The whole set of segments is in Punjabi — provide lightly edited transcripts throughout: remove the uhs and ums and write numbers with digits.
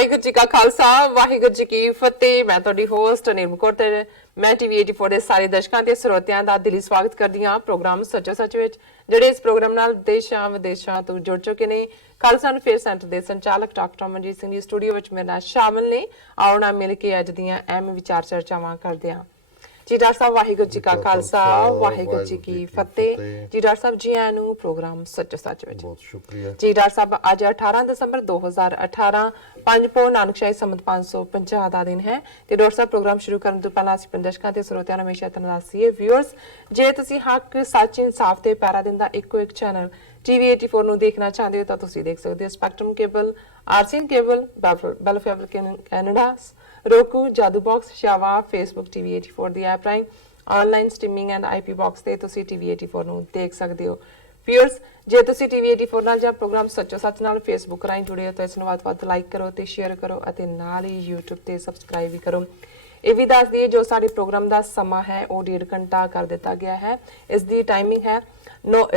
ਵਾਹਿਗੁਰੂ ਜੀ ਕਾ ਖਾਲਸਾ ਵਾਹਿਗੁਰੂ ਜੀ ਕੀ ਫਤਿਹ। ਮੈਂ ਤੁਹਾਡੀ ਹੋਸਟ ਨਿਰਮਲ ਕੌਰ ਤੇ ਮੈਂ ਟੀਵੀ 84 ਦੇ ਸਾਰੇ ਦਰਸ਼ਕਾਂ ਤੇ ਸਰੋਤਿਆਂ ਦਾ ਦਿਲੀ ਸਵਾਗਤ ਕਰਦੀ ਹਾਂ ਪ੍ਰੋਗਰਾਮ ਸੱਚੋ ਸੱਚ ਵਿੱਚ, ਜਿਹੜੇ ਇਸ ਪ੍ਰੋਗਰਾਮ ਨਾਲ ਦੇਸ਼ਾਂ ਵਿਦੇਸ਼ਾਂ ਤੋਂ ਜੁੜ ਚੁੱਕੇ ਨੇ। ਖਾਲਸਾ ਫੇਅਰ ਸੈਂਟਰ ਦੇ ਸੰਚਾਲਕ ਡਾਕਟਰ ਅਮਨਜੀਤ ਸਿੰਘ ਜੀ ਸਟੂਡੀਓ ਵਿੱਚ ਮੇਰੇ ਨਾਲ ਸ਼ਾਮਲ ਨੇ। ਆਓ ਨਾ ਮਿਲ ਕੇ ਅੱਜ ਦੀਆਂ ਅਹਿਮ ਵਿਚਾਰ ਚਰਚਾਵਾਂ ਕਰਦੇ ਹਾਂ। जी डॉक्टर साहब वाहिगुरू जी का खालसा वाहिगुरू जी की फतेह। जी डॉक्टर साहब जी आया नू प्रोग्राम सच सच विच बहुत शुक्रिया जी। डॉक्टर साहब अज 18 दसंबर 2018 5 पो नानकशाही संमत 550 ਦਾ ਦਿਨ ਹੈ ਤੇ ਡਾਕਟਰ ਸਾਹਿਬ ਪ੍ਰੋਗਰਾਮ ਸ਼ੁਰੂ ਕਰਨ ਤੋਂ ਪਹਿਲਾਂ ਅਸੀਂ ਦਰਸ਼ਕਾਂ ਤੇ ਸਰੋਤਿਆਂ ਨੂੰ ਹਮੇਸ਼ਾ ਤਨਵਾਸੀਏ ਵਿਊਅਰਸ, ਜੇ ਤੁਸੀਂ ਹੱਕ ਸੱਚ ਇਨਸਾਫ ਤੇ ਪੈਰਾ ਦਿੰਦਾ ਇੱਕੋ ਇੱਕ ਚੈਨਲ ਟੀਵੀ 84 ਨੂੰ ਦੇਖਣਾ ਚਾਹੁੰਦੇ ਹੋ ਤਾਂ ਤੁਸੀਂ ਦੇਖ ਸਕਦੇ ਹੋ ਸਪੈਕਟਰਮ ਕੇਬਲ, ਆਰਸੀਐਨ ਕੇਬਲ, ਬੈਲਫੇਵਰ ਕੈਨੇਡਾ, roku, जादू बॉक्स, शावा, फेसबुक TV 84 ਦੀ ਐਪ ਰਾਹੀਂ online streaming and IP box ਤੇ ਤੁਸੀਂ TV 84 ਨੂੰ ਦੇਖ ਸਕਦੇ ਹੋ। ਵਿਊਅਰਸ, ਜੇ ਤੁਸੀਂ TV 84 ਨਾਲ ਜਾਂ ਪ੍ਰੋਗਰਾਮ ਸੱਚੋ ਸੱਚ ਨਾਲ ਫੇਸਬੁੱਕ ਰਾਹੀਂ ਜੁੜੇ ਹੋ ਤਾਂ ਇਸ ਨੂੰ ਵੱਧ ਲਾਈਕ ਕਰੋ ਤੇ ਸ਼ੇਅਰ ਕਰੋ ਅਤੇ ਨਾਲ ਹੀ YouTube ਤੇ ਸਬਸਕ੍ਰਾਈਬ ਵੀ ਕਰੋ। ਇਹ ਵੀ ਦੱਸ ਦਈਏ ਜੋ ਸਾਡੇ ਪ੍ਰੋਗਰਾਮ ਦਾ ਸਮਾਂ ਹੈ ਉਹ 1.5 ਘੰਟਾ ਕਰ ਦਿੱਤਾ ਗਿਆ ਹੈ। ਇਸ ਦੀ ਟਾਈਮਿੰਗ ਹੈ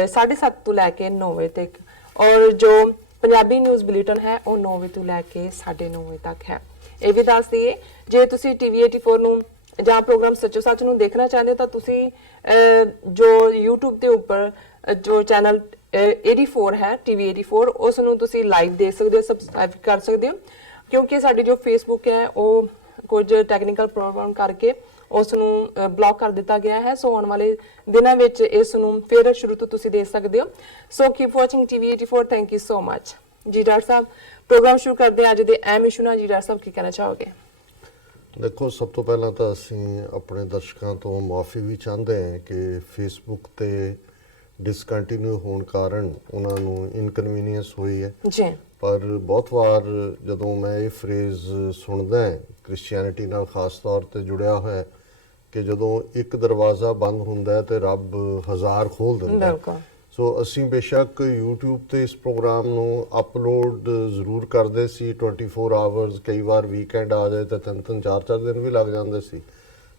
7:30 ਤੋਂ ਲੈ ਕੇ 9 ਵਜੇ ਤੱਕ ਔਰ ਜੋ ਪੰਜਾਬੀ ਨਿਊਜ਼ ਬੁਲੇਟਿਨ ਹੈ ਉਹ 9 ਵਜੇ ਤੋਂ ਲੈ ਕੇ 9:30 ਵਜੇ ਤੱਕ ਹੈ। ਇਹ ਵੀ ਦੱਸ ਦਈਏ ਜੇ ਤੁਸੀਂ ਟੀਵੀ 84 ਨੂੰ ਜਾਂ ਪ੍ਰੋਗਰਾਮ ਸੱਚੋ ਸੱਚ ਨੂੰ ਦੇਖਣਾ ਚਾਹੁੰਦੇ ਹੋ ਤਾਂ ਤੁਸੀਂ ਜੋ YouTube ਦੇ ਉੱਪਰ ਜੋ ਚੈਨਲ 84 ਹੈ ਟੀਵੀ 84 ਉਸ ਨੂੰ ਤੁਸੀਂ ਲਾਈਵ ਦੇਖ ਸਕਦੇ ਹੋ, ਸਬਸਕ੍ਰਾਈਬ ਕਰ ਸਕਦੇ ਹੋ। ਕਿਉਂਕਿ ਸਾਡੀ ਜੋ ਫੇਸਬੁੱਕ ਹੈ ਉਹ ਕੁਝ ਟੈਕਨੀਕਲ ਪ੍ਰੋਬਲਮ ਕਰਕੇ ਉਸ ਨੂੰ ਬਲੌਕ ਕਰ ਦਿੱਤਾ ਗਿਆ ਹੈ। ਸੋ ਆਉਣ ਵਾਲੇ ਦਿਨਾਂ ਵਿੱਚ ਇਸ ਨੂੰ ਫਿਰ ਸ਼ੁਰੂ ਤੋਂ ਤੁਸੀਂ ਦੇਖ ਸਕਦੇ ਹੋ। So keep watching TV 84। Thank you so much ji. Doctor ਸਾਹਿਬ ਪ੍ਰੋਗਰਾਮ ਸ਼ੁਰੂ ਕਰਦੇ ਹਾਂ ਅੱਜ ਦੇ ਅਹਿਮ ਇਸ਼ੂ ਨਾਲ। ਜੀ ਡਾਕਟਰ ਸਾਹਿਬ ਕੀ ਕਹਿਣਾ ਚਾਹੋਗੇ? ਦੇਖੋ, ਸਭ ਤੋਂ ਪਹਿਲਾਂ ਤਾਂ ਅਸੀਂ ਆਪਣੇ ਦਰਸ਼ਕਾਂ ਤੋਂ ਮੁਆਫੀ ਵੀ ਚਾਹੁੰਦੇ ਹਾਂ ਕਿ ਫੇਸਬੁੱਕ ਤੇ ਡਿਸਕੰਟੀਨਿਊ ਹੋਣ ਕਾਰਨ ਉਹਨਾਂ ਨੂੰ ਇਨਕਨਵੀਨੀਅੰਸ ਹੋਈ ਹੈ ਜੀ। ਪਰ ਬਹੁਤ ਵਾਰ ਜਦੋਂ ਮੈਂ ਇਹ ਫਰੇਜ਼ ਸੁਣਦਾ ਕ੍ਰਿਸਚੀਅਨਿਟੀ ਨਾਲ ਖਾਸ ਤੌਰ ਤੇ ਜੁੜਿਆ ਹੋਇਆ ਕਿ ਜਦੋਂ ਇੱਕ ਦਰਵਾਜ਼ਾ ਬੰਦ ਹੁੰਦਾ ਤੇ ਰੱਬ ਹਜ਼ਾਰ ਖੋਲ ਦਿੰਦਾ। ਬਿਲਕੁਲ। ਸੋ ਅਸੀਂ ਬੇਸ਼ੱਕ YouTube ਤੇ ਇਸ ਪ੍ਰੋਗਰਾਮ ਨੂੰ ਅਪਲੋਡ ਜ਼ਰੂਰ ਕਰਦੇ ਸੀ 24 ਆਵਰਸ, ਕਈ ਵਾਰ ਵੀਕਐਂਡ ਆ ਜਾਏ ਤਾਂ 3-3 4-4 ਦਿਨ ਵੀ ਲੱਗ ਜਾਂਦੇ ਸੀ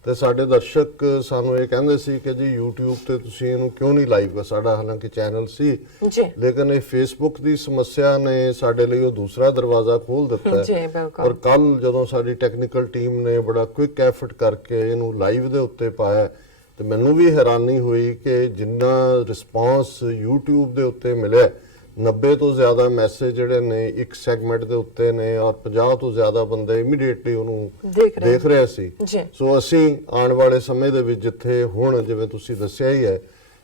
ਤੇ ਸਾਡੇ ਦਰਸ਼ਕ ਸਾਨੂੰ ਇਹ ਕਹਿੰਦੇ ਸੀ ਕਿ ਜੀ YouTube ਤੇ ਤੁਸੀਂ ਇਹਨੂੰ ਕਿਉਂ ਨਹੀਂ ਲਾਈਵ ਕਰ। ਸਾਡਾ ਹਾਲਾਂਕਿ ਚੈਨਲ ਸੀ ਜੀ, ਲੇਕਿਨ ਇਹ ਫੇਸਬੁੱਕ ਦੀ ਸਮੱਸਿਆ ਨੇ ਸਾਡੇ ਲਈ ਉਹ ਦੂਸਰਾ ਦਰਵਾਜ਼ਾ ਖੋਲ ਦਿੱਤਾ ਜੀ। ਬਿਲਕੁਲ। ਔਰ ਕੱਲ ਜਦੋਂ ਸਾਡੀ ਟੈਕਨੀਕਲ ਟੀਮ ਨੇ ਬੜਾ ਕੁਇਕ ਐਫਰਟ ਕਰਕੇ ਇਹਨੂੰ ਲਾਈਵ ਦੇ ਉੱਤੇ ਪਾਇਆ ਤੇ ਮੈਨੂੰ ਵੀ ਹੈਰਾਨੀ ਹੋਈ ਕਿ ਜਿੰਨਾ ਰਿਸਪੌਂਸ YouTube ਦੇ ਉੱਤੇ ਮਿਲਿਆ 90 ਤੋਂ ਜ਼ਿਆਦਾ ਮੈਸੇਜ ਜਿਹੜੇ ਨੇ ਇੱਕ ਸੈਗਮੈਂਟ ਦੇ ਉੱਤੇ ਨੇ ਔਰ 50 ਤੋਂ ਜ਼ਿਆਦਾ ਬੰਦੇ ਇਮੀਡੀਏਟਲੀ ਉਹਨੂੰ ਦੇਖ ਰਹੇ ਸੀ। ਸੋ ਅਸੀਂ ਆਉਣ ਵਾਲੇ ਸਮੇਂ ਦੇ ਵਿੱਚ ਜਿੱਥੇ ਹੁਣ ਜਿਵੇਂ ਤੁਸੀਂ ਦੱਸਿਆ ਹੀ ਹੈ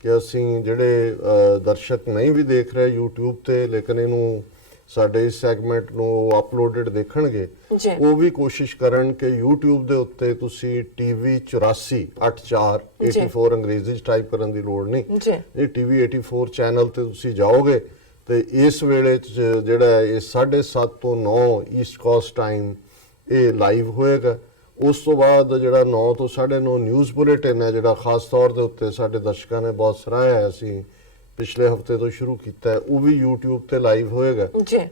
ਕਿ ਅਸੀਂ ਜਿਹੜੇ ਦਰਸ਼ਕ ਨਹੀਂ ਵੀ ਦੇਖ ਰਹੇ YouTube ਤੇ ਲੇਕਿਨ ਇਹਨੂੰ ਸਾਡੇ ਇਸ ਸੈਗਮੈਂਟ ਨੂੰ ਅਪਲੋਡਡ ਦੇਖਣਗੇ ਉਹ ਵੀ ਕੋਸ਼ਿਸ਼ ਕਰਨ ਕਿ YouTube ਦੇ ਉੱਤੇ ਤੁਸੀਂ TV 84 84 ਅੰਗਰੇਜ਼ੀ ਚ ਟਾਈਪ ਕਰਨ ਦੀ ਲੋੜ ਨਹੀਂ। ਇਹ TV 84 ਚੈਨਲ ਤੇ ਤੁਸੀਂ ਜਾਓਗੇ ਤੇ ਇਸ ਵੇਲੇ ਜਿਹੜਾ ਇਹ 7:30 ਤੋਂ 9 ਈਸਟ ਕੋਸਟ ਟਾਈਮ ਇਹ ਲਾਈਵ ਹੋਏਗਾ। ਉਸ ਤੋਂ ਬਾਅਦ ਜਿਹੜਾ 9 ਤੋਂ 9:30 ਨਿਊਜ਼ ਬੁਲੇਟਿਨ ਹੈ ਜਿਹੜਾ ਖਾਸ ਤੌਰ ਦੇ ਉੱਤੇ ਸਾਡੇ ਦਰਸ਼ਕਾਂ ਨੇ ਬਹੁਤ ਸਰਾਹਿਆ ਅਸੀਂ ਪਿਛਲੇ ਹਫਤੇ ਤੋਂ ਸ਼ੁਰੂ ਕੀਤਾ ਉਹ ਵੀ YouTube ਤੇ ਲਾਈਵ ਹੋਏਗਾ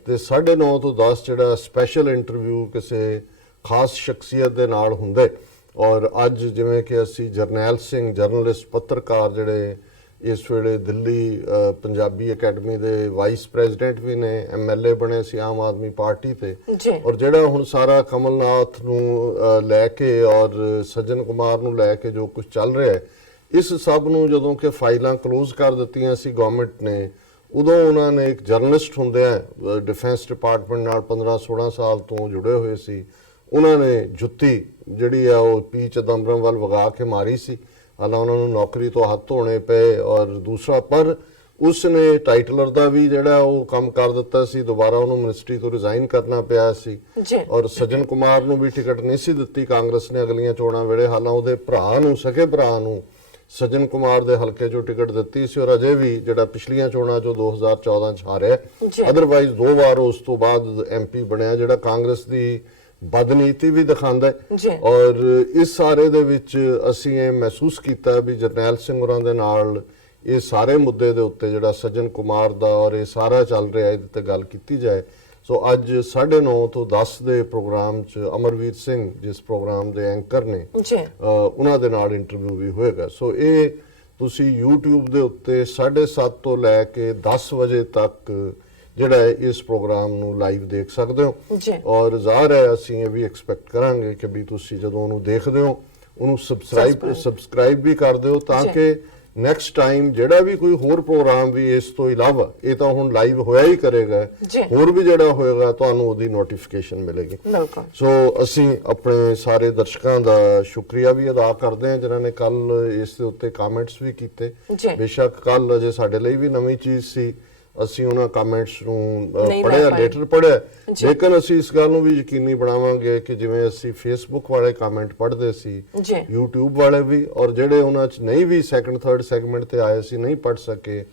ਤੇ 9:30 ਤੋਂ 10 ਜਿਹੜਾ ਸਪੈਸ਼ਲ ਇੰਟਰਵਿਊ ਕਿਸੇ ਖਾਸ ਸ਼ਖਸੀਅਤ ਦੇ ਨਾਲ ਹੁੰਦਾ। ਔਰ ਅੱਜ ਜਿਵੇਂ ਕਿ ਅਸੀਂ ਜਰਨੈਲ ਸਿੰਘ ਜਰਨਲਿਸਟ ਪੱਤਰਕਾਰ ਜਿਹੜੇ ਇਸ ਵੇਲੇ ਦਿੱਲੀ ਪੰਜਾਬੀ ਅਕੈਡਮੀ ਦੇ ਵਾਈਸ ਪ੍ਰੈਜ਼ੀਡੈਂਟ ਵੀ ਨੇ, MLA ਬਣੇ ਸੀ ਆਮ ਆਦਮੀ ਪਾਰਟੀ ਤੇ ਔਰ ਜਿਹੜਾ ਹੁਣ ਸਾਰਾ ਕਮਲਨਾਥ ਨੂੰ ਲੈ ਕੇ ਔਰ ਸੱਜਣ ਕੁਮਾਰ ਨੂੰ ਲੈ ਕੇ ਜੋ ਕੁਝ ਚੱਲ ਰਿਹਾ ਹੈ ਇਸ ਸਭ ਨੂੰ ਜਦੋਂ ਕਿ ਫਾਈਲਾਂ ਕਲੋਜ਼ ਕਰ ਦਿੱਤੀਆਂ ਸੀ ਗਵਰਨਮੈਂਟ ਨੇ ਉਦੋਂ ਉਹਨਾਂ ਨੇ ਇੱਕ ਜਰਨਲਿਸਟ ਹੁੰਦੇ ਆ ਡਿਫੈਂਸ ਡਿਪਾਰਟਮੈਂਟ ਨਾਲ 15-16 ਸਾਲ ਤੋਂ ਜੁੜੇ ਹੋਏ ਸੀ ਉਹਨਾਂ ਨੇ ਜੁੱਤੀ ਜਿਹੜੀ ਆ ਉਹ ਪੀ ਚਿਦੰਬਰਮ ਵੱਲ ਵਗਾ ਕੇ ਮਾਰੀ ਸੀ। ਹਾਲਾਂ ਉਹਨਾਂ ਨੂੰ ਨੌਕਰੀ ਤੋਂ ਹੱਥ ਧੋਣੇ ਪਏ ਔਰ ਦੂਸਰਾ ਪਰ ਉਸਨੇ ਟਾਈਟਲਰ ਦਾ ਵੀ ਜਿਹੜਾ ਉਹ ਕੰਮ ਕਰ ਦਿੱਤਾ ਸੀ, ਦੁਬਾਰਾ ਉਹਨੂੰ ਮਿਨਿਸਟਰੀ ਤੋਂ ਰਿਜ਼ਾਈਨ ਕਰਨਾ ਪਿਆ ਸੀ ਔਰ ਸੱਜਣ ਕੁਮਾਰ ਨੂੰ ਵੀ ਟਿਕਟ ਨਹੀਂ ਸੀ ਦਿੱਤੀ ਕਾਂਗਰਸ ਨੇ ਅਗਲੀਆਂ ਚੋਣਾਂ ਵੇਲੇ। ਹਾਲਾਂ ਉਹਦੇ ਭਰਾ ਨੂੰ ਸਕੇ ਭਰਾ ਨੂੰ ਸੱਜਣ ਕੁਮਾਰ ਦੇ ਹਲਕੇ ਚੋਂ ਟਿਕਟ ਦਿੱਤੀ ਸੀ ਔਰ ਅਜੇ ਵੀ ਜਿਹੜਾ ਪਿਛਲੀਆਂ ਚੋਣਾਂ ਚੋਂ 2014 ਚ ਹਾਰਿਆ, ਅਦਰਵਾਈਜ਼ 2 ਵਾਰ ਉਸ ਤੋਂ ਬਾਅਦ MP ਬਣਿਆ ਜਿਹੜਾ ਕਾਂਗਰਸ ਦੀ ਬਦਨੀਤੀ ਵੀ ਦਿਖਾਉਂਦਾ ਔਰ ਇਸ ਸਾਰੇ ਦੇ ਵਿੱਚ ਅਸੀਂ ਇਹ ਮਹਿਸੂਸ ਕੀਤਾ ਵੀ ਜਰਨੈਲ ਸਿੰਘ ਹੋਰਾਂ ਦੇ ਨਾਲ ਇਹ ਸਾਰੇ ਮੁੱਦੇ ਦੇ ਉੱਤੇ ਜਿਹੜਾ ਸੱਜਣ ਕੁਮਾਰ ਦਾ ਔਰ ਇਹ ਸਾਰਾ ਚੱਲ ਰਿਹਾ ਇਹਦੇ ਤੇ ਗੱਲ ਕੀਤੀ ਜਾਏ। ਸੋ ਅੱਜ 9:30 ਤੋਂ 10 ਦੇ ਪ੍ਰੋਗਰਾਮ 'ਚ ਅਮਰਵੀਰ ਸਿੰਘ ਜਿਸ ਪ੍ਰੋਗਰਾਮ ਦੇ ਐਂਕਰ ਨੇ ਉਹਨਾਂ ਦੇ ਨਾਲ ਇੰਟਰਵਿਊ ਵੀ ਹੋਏਗਾ। ਸੋ ਇਹ ਤੁਸੀਂ YouTube ਦੇ ਉੱਤੇ 7:30 ਤੋਂ ਲੈ ਕੇ 10 ਵਜੇ ਤੱਕ ਜਿਹੜਾ ਹੈ ਇਸ ਪ੍ਰੋਗਰਾਮ ਨੂੰ ਲਾਈਵ ਦੇਖ ਸਕਦੇ ਹੋ ਜੀ। ਔਰ ਜ਼ਾਹਰ ਹੈ ਅਸੀਂ ਇਹ ਵੀ ਐਕਸਪੈਕਟ ਕਰਾਂਗੇ ਕਿ ਵੀ ਤੁਸੀਂ ਜਦੋਂ ਉਹਨੂੰ ਦੇਖਦੇ ਹੋ ਉਹਨੂੰ ਸਬਸਕ੍ਰਾਈਬ ਵੀ ਕਰ ਦਿਓ ਤਾਂ ਜੀ। ਕਿ ਨੈਕਸਟ ਟਾਈਮ ਜਿਹੜਾ ਵੀ ਕੋਈ ਹੋਰ ਪ੍ਰੋਗਰਾਮ ਵੀ ਇਸ ਤੋਂ ਇਲਾਵਾ, ਇਹ ਤਾਂ ਹੁਣ ਲਾਈਵ ਹੋਇਆ ਹੀ ਕਰੇਗਾ, ਜੀ। ਹੋਰ ਵੀ ਜਿਹੜਾ ਹੋਏਗਾ ਤੁਹਾਨੂੰ ਉਹਦੀ ਨੋਟੀਫਿਕੇਸ਼ਨ ਮਿਲੇਗੀ। ਬਿਲਕੁਲ। ਸੋ ਅਸੀਂ ਆਪਣੇ ਸਾਰੇ ਦਰਸ਼ਕਾਂ ਦਾ ਸ਼ੁਕਰੀਆ ਵੀ ਅਦਾ ਕਰਦੇ ਹਾਂ ਜਿਨ੍ਹਾਂ ਨੇ ਕੱਲ ਇਸ ਦੇ ਉੱਤੇ ਕਮੈਂਟਸ ਵੀ ਕੀਤੇ। ਜੀ। ਬੇਸ਼ੱਕ ਕੱਲ ਅਜੇ ਸਾਡੇ ਲਈ ਵੀ ਨਵੀਂ ਚੀਜ਼ ਸੀ, ਅਸੀਂ ਉਹਨਾਂ ਕਮੈਂਟਸ ਨੂੰ ਨਹੀਂ ਲੈ ਪੜ੍ਹਿਆ, ਪਾਏ। ਲੇਟਰ ਪੜ੍ਹਿਆ, ਜੀ। ਲੇਕਿਨ ਅਸੀਂ ਇਸ ਗੱਲ ਨੂੰ ਵੀ ਯਕੀਨੀ ਬਣਾਵਾਂਗੇ ਕਿ ਜਿਵੇਂ ਅਸੀਂ ਫੇਸਬੁੱਕ ਵਾਲੇ ਕਮੈਂਟ ਪੜ੍ਹਦੇ ਸੀ, ਜੀ। YouTube ਵਾਲੇ ਵੀ, ਔਰ ਜਿਹੜੇ ਉਹਨਾਂ 'ਚ ਨਹੀਂ ਵੀ ਸੈਕੰਡ ਥਰਡ ਸੈਗਮੈਂਟ ਤੇ ਆਏ ਸੀ, ਨਹੀਂ ਪੜ੍ਹ ਸਕੇ,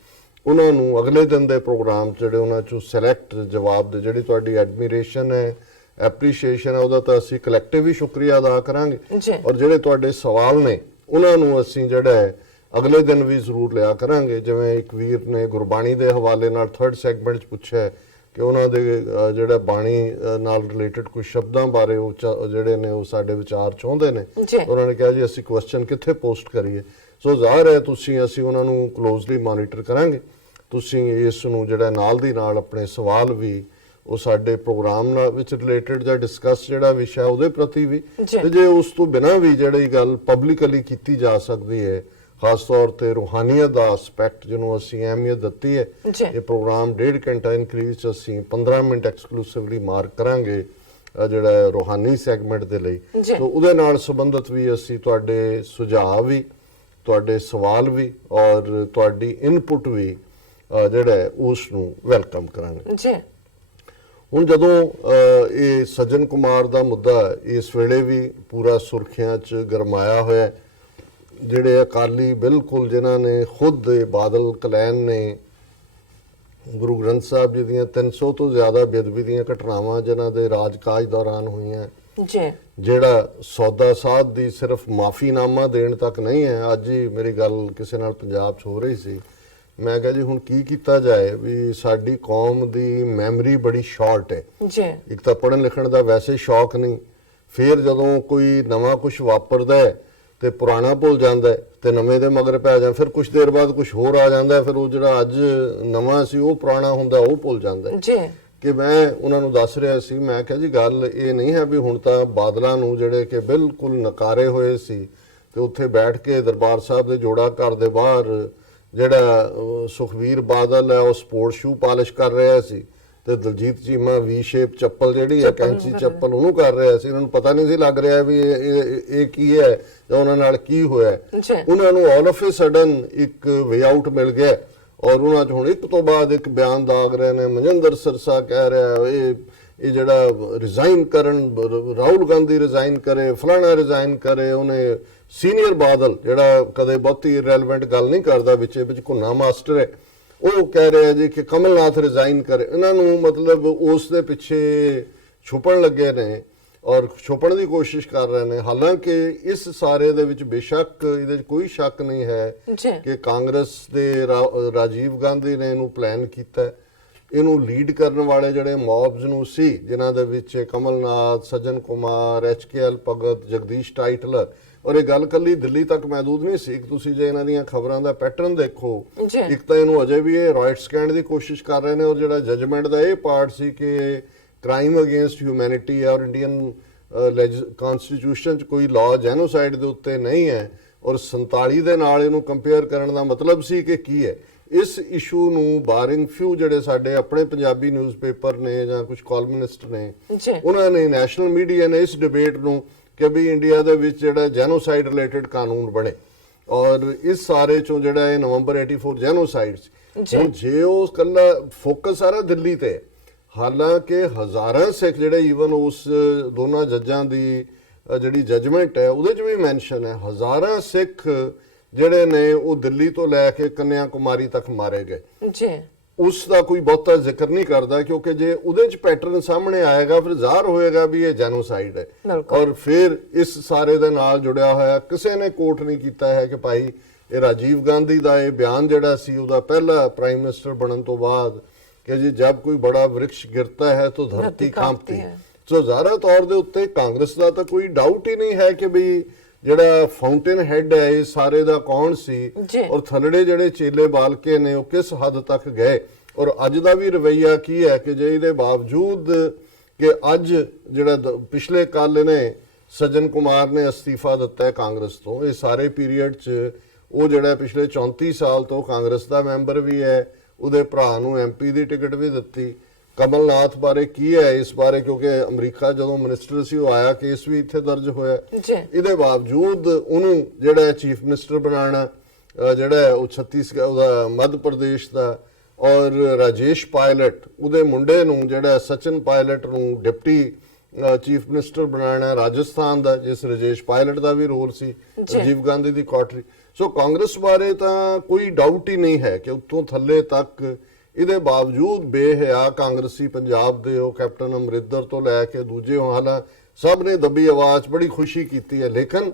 ਉਹਨਾਂ ਨੂੰ ਅਗਲੇ ਦਿਨ ਦੇ ਪ੍ਰੋਗਰਾਮ ਜਿਹੜੇ ਉਹਨਾਂ 'ਚੋਂ ਸਿਲੈਕਟ ਜਵਾਬ ਦੇ, ਜਿਹੜੀ ਤੁਹਾਡੀ ਐਡਮੀਰੇਸ਼ਨ ਹੈ, ਐਪਰੀਸ਼ੀਏਸ਼ਨ ਹੈ, ਉਹਦਾ ਤਾਂ ਅਸੀਂ ਕਲੈਕਟਿਵ ਹੀ ਸ਼ੁਕਰੀਆ ਅਦਾ ਕਰਾਂਗੇ। ਜੀ। ਔਰ ਜਿਹੜੇ ਤੁਹਾਡੇ ਸਵਾਲ ਨੇ ਉਹਨਾਂ ਨੂੰ ਅਸੀਂ ਜਿਹੜਾ ਹੈ ਅਗਲੇ ਦਿਨ ਵੀ ਜ਼ਰੂਰ ਲਿਆ ਕਰਾਂਗੇ। ਜਿਵੇਂ ਇੱਕ ਵੀਰ ਨੇ ਗੁਰਬਾਣੀ ਦੇ ਹਵਾਲੇ ਨਾਲ ਥਰਡ ਸੈਗਮੈਂਟ 'ਚ ਪੁੱਛਿਆ ਕਿ ਉਹਨਾਂ ਦੇ ਜਿਹੜਾ ਬਾਣੀ ਨਾਲ ਰਿਲੇਟਡ ਕੁਝ ਸ਼ਬਦਾਂ ਬਾਰੇ ਉਹ ਜਿਹੜੇ ਨੇ ਉਹ ਸਾਡੇ ਵਿਚਾਰ ਚਾਹੁੰਦੇ ਨੇ। ਜੀ। ਉਹਨਾਂ ਨੇ ਕਿਹਾ ਜੀ ਅਸੀਂ ਕੁਐਸਚਨ ਕਿੱਥੇ ਪੋਸਟ ਕਰੀਏ। ਸੋ ਜ਼ਾਹਰ ਹੈ ਅਸੀਂ ਉਹਨਾਂ ਨੂੰ ਕਲੋਜ਼ਲੀ ਮੋਨੀਟਰ ਕਰਾਂਗੇ। ਤੁਸੀਂ ਇਸ ਨੂੰ ਜਿਹੜਾ ਨਾਲ ਦੀ ਨਾਲ ਆਪਣੇ ਸਵਾਲ ਵੀ ਉਹ ਸਾਡੇ ਪ੍ਰੋਗਰਾਮ ਨਾਲ ਵਿੱਚ ਰਿਲੇਟਡ ਜਾਂ ਡਿਸਕਸ ਜਿਹੜਾ ਵਿਸ਼ਾ ਉਹਦੇ ਪ੍ਰਤੀ ਵੀ, ਜੀ। ਤੇ ਜੇ ਉਸ ਤੋਂ ਬਿਨਾਂ ਵੀ ਜਿਹੜੀ ਗੱਲ ਪਬਲਿਕਲੀ ਕੀਤੀ ਜਾ ਸਕਦੀ ਹੈ, ਖਾਸ ਤੌਰ ਤੇ ਰੂਹਾਨੀਅਤ ਦਾ ਐਸਪੈਕਟ ਜਿਹਨੂੰ ਅਸੀਂ ਅਹਿਮੀਅਤ ਦਿੱਤੀ ਹੈ, ਜੀ। ਇਹ ਪ੍ਰੋਗਰਾਮ 1.5 ਘੰਟਾ ਇਨਕਰੀਜ਼ ਅਸੀਂ 15 ਮਿੰਟ ਐਕਸਕਲੂਸਿਵਲੀ ਮਾਰਕ ਕਰਾਂਗੇ ਜਿਹੜਾ ਰੂਹਾਨੀ ਸੈਗਮੈਂਟ ਦੇ ਲਈ। ਜੀ। ਸੋ ਉਹਦੇ ਨਾਲ ਸੰਬੰਧਿਤ ਵੀ ਅਸੀਂ ਤੁਹਾਡੇ ਸੁਝਾਅ ਵੀ, ਤੁਹਾਡੇ ਸਵਾਲ ਵੀ ਔਰ ਤੁਹਾਡੀ ਇਨਪੁਟ ਵੀ ਜਿਹੜਾ ਹੈ ਉਸ ਨੂੰ ਵੈਲਕਮ ਕਰਾਂਗੇ। ਜੀ। ਹੁਣ ਜਦੋਂ ਇਹ ਸੱਜਣ ਕੁਮਾਰ ਦਾ ਮੁੱਦਾ ਇਸ ਵੇਲੇ ਵੀ ਪੂਰਾ ਸੁਰਖੀਆਂ 'ਚ ਗਰਮਾਇਆ ਹੋਇਆ ਹੈ, ਜਿਹੜੇ ਅਕਾਲੀ ਬਿਲਕੁਲ ਜਿਨ੍ਹਾਂ ਨੇ ਖੁਦ ਬਾਦਲ ਕਲੈਨ ਨੇ ਗੁਰੂ ਗ੍ਰੰਥ ਸਾਹਿਬ ਜੀ ਦੀਆਂ 300 ਤੋਂ ਜ਼ਿਆਦਾ ਬੇਅਦਬੀ ਦੀਆਂ ਘਟਨਾਵਾਂ ਜਿਨ੍ਹਾਂ ਦੇ ਰਾਜਕਾਜ ਦੌਰਾਨ ਹੋਈਆਂ, ਜੀ। ਜਿਹੜਾ ਸੌਦਾ ਸਾਧ ਦੀ ਸਿਰਫ ਮਾਫੀਨਾਮਾ ਦੇਣ ਤੱਕ ਨਹੀਂ ਹੈ। ਅੱਜ ਹੀ ਮੇਰੀ ਗੱਲ ਕਿਸੇ ਨਾਲ ਪੰਜਾਬ 'ਚ ਹੋ ਰਹੀ ਸੀ, ਮੈਂ ਕਿਹਾ ਜੀ ਹੁਣ ਕੀ ਕੀਤਾ ਜਾਏ ਵੀ ਸਾਡੀ ਕੌਮ ਦੀ ਮੈਮਰੀ ਬੜੀ ਸ਼ਾਰਟ ਹੈ। ਜੀ। ਇੱਕ ਤਾਂ ਪੜ੍ਹਨ ਲਿਖਣ ਦਾ ਵੈਸੇ ਸ਼ੌਕ ਨਹੀਂ, ਫਿਰ ਜਦੋਂ ਕੋਈ ਨਵਾਂ ਕੁਝ ਵਾਪਰਦਾ ਹੈ ਤੇ ਪੁਰਾਣਾ ਭੁੱਲ ਜਾਂਦਾ ਹੈ ਤੇ ਨਵੇਂ ਦੇ ਮਗਰ ਪੈ ਜਾਂਦਾ, ਫਿਰ ਕੁਝ ਦੇਰ ਬਾਅਦ ਕੁਝ ਹੋਰ ਆ ਜਾਂਦਾ, ਫਿਰ ਉਹ ਜਿਹੜਾ ਅੱਜ ਨਵਾਂ ਸੀ ਉਹ ਪੁਰਾਣਾ ਹੁੰਦਾ, ਉਹ ਭੁੱਲ ਜਾਂਦਾ ਹੈ। ਜੀ। ਕਿ ਮੈਂ ਉਹਨਾਂ ਨੂੰ ਦੱਸ ਰਿਹਾ ਸੀ, ਮੈਂ ਕਿਹਾ ਜੀ ਗੱਲ ਇਹ ਨਹੀਂ ਹੈ ਵੀ ਹੁਣ ਤਾਂ ਬਾਦਲਾਂ ਨੂੰ ਜਿਹੜੇ ਕਿ ਬਿਲਕੁਲ ਨਕਾਰੇ ਹੋਏ ਸੀ ਤੇ ਉੱਥੇ ਬੈਠ ਕੇ ਦਰਬਾਰ ਸਾਹਿਬ ਦੇ ਜੋੜਾ ਘਰ ਦੇ ਬਾਹਰ ਜਿਹੜਾ ਸੁਖਵੀਰ ਬਾਦਲ ਹੈ ਉਹ ਸਪੋਰਟ ਸ਼ੂ ਪਾਲਿਸ਼ ਕਰ ਰਿਹਾ ਸੀ ਤੇ ਦਲਜੀਤ ਚੀਮਾ ਵੀ ਸ਼ੇਪ ਚੱਪਲ ਜਿਹੜੀ ਹੈ ਕੈਂਚੀ ਚੱਪਲ ਉਹਨੂੰ ਕਰ ਰਿਹਾ ਸੀ। ਇਹਨਾਂ ਨੂੰ ਪਤਾ ਨਹੀਂ ਸੀ ਲੱਗ ਰਿਹਾ ਵੀ ਇਹ ਕੀ ਹੈ ਜਾਂ ਉਹਨਾਂ ਨਾਲ ਕੀ ਹੋਇਆ। ਉਹਨਾਂ ਨੂੰ ਆਲ ਆਫ ਅ ਸਡਨ ਇੱਕ ਵੇ ਆਊਟ ਮਿਲ ਗਿਆ ਔਰ ਉਹਨਾਂ 'ਚ ਹੁਣ ਇੱਕ ਤੋਂ ਬਾਅਦ ਇੱਕ ਬਿਆਨ ਦਾਗ ਰਹੇ ਨੇ। ਮਨਜਿੰਦਰ ਸਿਰਸਾ ਕਹਿ ਰਿਹਾ ਇਹ ਜਿਹੜਾ ਰਿਜ਼ਾਈਨ ਕਰਨ, ਰਾਹੁਲ ਗਾਂਧੀ ਰਿਜ਼ਾਈਨ ਕਰੇ, ਫਲਾਣਾ ਰਿਜ਼ਾਈਨ ਕਰੇ। ਉਹਨੇ ਸੀਨੀਅਰ ਬਾਦਲ ਜਿਹੜਾ ਕਦੇ ਬਹੁਤੀ ਰੈਲੇਵੈਂਟ ਗੱਲ ਨਹੀਂ ਕਰਦਾ, ਵਿੱਚ ਘੁੰਨਾ ਮਾਸਟਰ ਹੈ, ਉਹ ਕਹਿ ਰਿਹਾ ਜੀ ਕਿ ਕਮਲਨਾਥ ਰਿਜ਼ਾਈਨ ਕਰੇ। ਇਹਨਾਂ ਨੂੰ ਮਤਲਬ ਉਸ ਦੇ ਪਿੱਛੇ ਛੁਪਣ ਲੱਗੇ ਨੇ ਔਰ ਛੁਪਣ ਦੀ ਕੋਸ਼ਿਸ਼ ਕਰ ਰਹੇ ਨੇ। ਹਾਲਾਂਕਿ ਇਸ ਸਾਰੇ ਦੇ ਵਿੱਚ ਬੇਸ਼ੱਕ ਇਹਦੇ 'ਚ ਕੋਈ ਸ਼ੱਕ ਨਹੀਂ ਹੈ ਕਿ ਕਾਂਗਰਸ ਦੇ ਰਾਜੀਵ ਗਾਂਧੀ ਨੇ ਇਹਨੂੰ ਪਲਾਨ ਕੀਤਾ। ਇਹਨੂੰ ਲੀਡ ਕਰਨ ਵਾਲੇ ਜਿਹੜੇ ਮੌਬਸ ਨੂੰ ਸੀ ਜਿਨ੍ਹਾਂ ਦੇ ਵਿੱਚ ਕਮਲਨਾਥ, ਸੱਜਣ ਕੁਮਾਰ, HKL ਭਗਤ, ਜਗਦੀਸ਼ ਟਾਈਟਲਰ, ਔਰ ਇਹ ਗੱਲ ਕੱਲੀ ਦਿੱਲੀ ਤੱਕ ਮਹਿਦੂਦ ਨਹੀਂ ਸੀ। ਤੁਸੀਂ ਜੇ ਇਹਨਾਂ ਦੀਆਂ ਖਬਰਾਂ ਦਾ ਪੈਟਰਨ ਦੇਖੋ, ਇੱਕ ਤਾਂ ਇਹਨੂੰ ਅਜੇ ਵੀ ਇਹ ਰਾਈਟਸ ਕਹਿਣ ਦੀ ਕੋਸ਼ਿਸ਼ ਕਰ ਰਹੇ ਨੇ ਔਰ ਜਿਹੜਾ ਜਜਮੈਂਟ ਦਾ ਇਹ ਪਾਰਟ ਸੀ ਕਿ ਕ੍ਰਾਈਮ ਅਗੇਂਸਟ ਹਿਊਮੈਨਿਟੀ ਹੈ ਔਰ ਇੰਡੀਅਨ ਕਨਸਟੀਟਿਊਸ਼ਨ 'ਚ ਕੋਈ ਲਾਅ ਜੈਨੋਸਾਈਡ ਦੇ ਉੱਤੇ ਨਹੀਂ ਹੈ ਔਰ 47 ਦੇ ਨਾਲ ਇਹਨੂੰ ਕੰਪੇਅਰ ਕਰਨ ਦਾ ਮਤਲਬ ਸੀ ਕਿ ਕੀ ਹੈ। ਇਸ ਇਸ਼ੂ ਨੂੰ ਬਾਰਿੰਗ ਫਿਊ ਜਿਹੜੇ ਸਾਡੇ ਆਪਣੇ ਪੰਜਾਬੀ ਨਿਊਜ਼ਪੇਪਰ ਨੇ ਜਾਂ ਕੁਝ ਕਾਲਮਨਿਸਟ ਨੇ, ਉਹਨਾਂ ਨੇ ਨੈਸ਼ਨਲ ਮੀਡੀਆ ਨੇ ਇਸ ਡਿਬੇਟ ਨੂੰ ਕਿ ਵੀ ਇੰਡੀਆ ਦੇ ਵਿੱਚ ਜਿਹੜਾ ਜੈਨੋਸਾਈਡ ਰਿਲੇਟਡ ਕਾਨੂੰਨ ਬਣੇ ਔਰ ਇਸ ਸਾਰੇ ਚੋਂ ਜਿਹੜਾ ਇਹ ਨਵੰਬਰ 84 ਜੈਨੋਸਾਈਡ ਹੁਣ ਜੇ ਉਹ ਕੱਲਾ ਫੋਕਸ ਸਾਰਾ ਦਿੱਲੀ ਤੇ, ਹਾਲਾਂਕਿ ਹਜ਼ਾਰਾਂ ਸਿੱਖ ਜਿਹੜੇ ਈਵਨ ਉਸ ਦੋਨਾਂ ਜੱਜਾਂ ਦੀ ਜਿਹੜੀ ਜਜਮੈਂਟ ਹੈ ਉਹਦੇ 'ਚ ਵੀ ਮੈਂਸ਼ਨ ਹੈ, ਹਜ਼ਾਰਾਂ ਸਿੱਖ ਜਿਹੜੇ ਨੇ ਉਹ ਦਿੱਲੀ ਤੋਂ ਲੈ ਕੇ ਕੰਨਿਆ ਕੁਮਾਰੀ ਤੱਕ ਮਾਰੇ ਗਏ। ਉਸ ਦਾ ਕੋਈ ਬਹੁਤਾ ਜ਼ਿਕਰ ਨਹੀਂ ਕਰਦਾ ਕਿਉਂਕਿ ਜੇ ਉਹਦੇ 'ਚ ਪੈਟਰਨ ਸਾਹਮਣੇ ਆਏਗਾ ਫਿਰ ਜ਼ਾਹਰ ਹੋਏਗਾ ਵੀ ਇਹ ਜੈਨੋਸਾਈਡ ਹੈ। ਔਰ ਫਿਰ ਇਸ ਸਾਰੇ ਦੇ ਨਾਲ ਜੁੜਿਆ ਹੋਇਆ ਕਿਸੇ ਨੇ ਕੋਟ ਨਹੀਂ ਕੀਤਾ ਹੈ ਕਿ ਭਾਈ ਇਹ ਰਾਜੀਵ ਗਾਂਧੀ ਦਾ ਇਹ ਬਿਆਨ ਜਿਹੜਾ ਸੀ ਉਹਦਾ ਪਹਿਲਾ ਪ੍ਰਾਈਮ ਮਿਨਿਸਟਰ ਬਣਨ ਤੋਂ ਬਾਅਦ ਕਿ ਜੀ ਜਬ ਕੋਈ ਬੜਾ ਵ੍ਰਿਕਸ਼ ਗਿਰਤਾ ਹੈ ਤਾਂ ਧਰਤੀ ਕਾਂਪਤੀ ਹੈ। ਸੋ ਜ਼ਾਹਰਾ ਤੌਰ ਦੇ ਉੱਤੇ ਕਾਂਗਰਸ ਦਾ ਤਾਂ ਕੋਈ ਡਾਊਟ ਹੀ ਨਹੀਂ ਹੈ ਕਿ ਵੀ ਜਿਹੜਾ ਫਾਊਂਟੇਨ ਹੈਡ ਹੈ ਇਹ ਸਾਰੇ ਦਾ ਕੌਣ ਸੀ ਔਰ ਥੱਲੜੇ ਜਿਹੜੇ ਚੇਲੇ ਬਾਲਕੇ ਨੇ ਉਹ ਕਿਸ ਹੱਦ ਤੱਕ ਗਏ। ਔਰ ਅੱਜ ਦਾ ਵੀ ਰਵੱਈਆ ਕੀ ਹੈ ਕਿ ਜੇ ਇਹਦੇ ਬਾਵਜੂਦ ਕਿ ਅੱਜ ਜਿਹੜਾ ਪਿਛਲੇ ਕੱਲ ਨੇ ਸੱਜਣ ਕੁਮਾਰ ਨੇ ਅਸਤੀਫਾ ਦਿੱਤਾ ਹੈ ਕਾਂਗਰਸ ਤੋਂ, ਇਹ ਸਾਰੇ ਪੀਰੀਅਡ 'ਚ ਉਹ ਜਿਹੜਾ ਪਿਛਲੇ 34 ਸਾਲ ਤੋਂ ਕਾਂਗਰਸ ਦਾ ਮੈਂਬਰ ਵੀ ਹੈ, ਉਹਦੇ ਭਰਾ ਨੂੰ MP ਦੀ ਟਿਕਟ ਵੀ ਦਿੱਤੀ। ਕਮਲਨਾਥ ਬਾਰੇ ਕੀ ਹੈ ਇਸ ਬਾਰੇ, ਕਿਉਂਕਿ ਅਮਰੀਕਾ ਜਦੋਂ ਮਿਨਿਸਟਰ ਸੀ ਉਹ ਆਇਆ, ਕੇਸ ਵੀ ਇੱਥੇ ਦਰਜ ਹੋਇਆ। ਇਹਦੇ ਬਾਵਜੂਦ ਉਹਨੂੰ ਜਿਹੜਾ ਚੀਫ ਮਿਨਿਸਟਰ ਬਣਾਉਣਾ, ਜਿਹੜਾ ਉਹ ਛੱਤੀਸਗੜ੍ਹ ਉਹਦਾ ਮੱਧ ਪ੍ਰਦੇਸ਼ ਦਾ, ਔਰ ਰਾਜੇਸ਼ ਪਾਇਲਟ ਉਹਦੇ ਮੁੰਡੇ ਨੂੰ ਜਿਹੜਾ ਸਚਿਨ ਪਾਇਲਟ ਨੂੰ ਡਿਪਟੀ ਚੀਫ ਮਿਨਿਸਟਰ ਬਣਾਉਣਾ ਰਾਜਸਥਾਨ ਦਾ, ਜਿਸ ਰਾਜੇਸ਼ ਪਾਇਲਟ ਦਾ ਵੀ ਰੋਲ ਸੀ ਰਾਜੀਵ ਗਾਂਧੀ ਦੀ ਕੁਆਟਰੀ। ਸੋ ਕਾਂਗਰਸ ਬਾਰੇ ਤਾਂ ਕੋਈ ਡਾਊਟ ਹੀ ਨਹੀਂ ਹੈ ਕਿ ਉੱਤੋਂ ਥੱਲੇ ਤੱਕ ਇਹਦੇ ਬਾਵਜੂਦ ਬੇਹਿਆ ਕਾਂਗਰਸੀ ਪੰਜਾਬ ਦੇ ਉਹ ਕੈਪਟਨ ਅਮਰਿੰਦਰ ਤੋਂ ਲੈ ਕੇ ਦੂਜੇ ਹਾਲਾਂ ਸਭ ਨੇ ਦੱਬੀ ਆਵਾਜ਼ ਬੜੀ ਖੁਸ਼ੀ ਕੀਤੀ ਹੈ। ਲੇਕਿਨ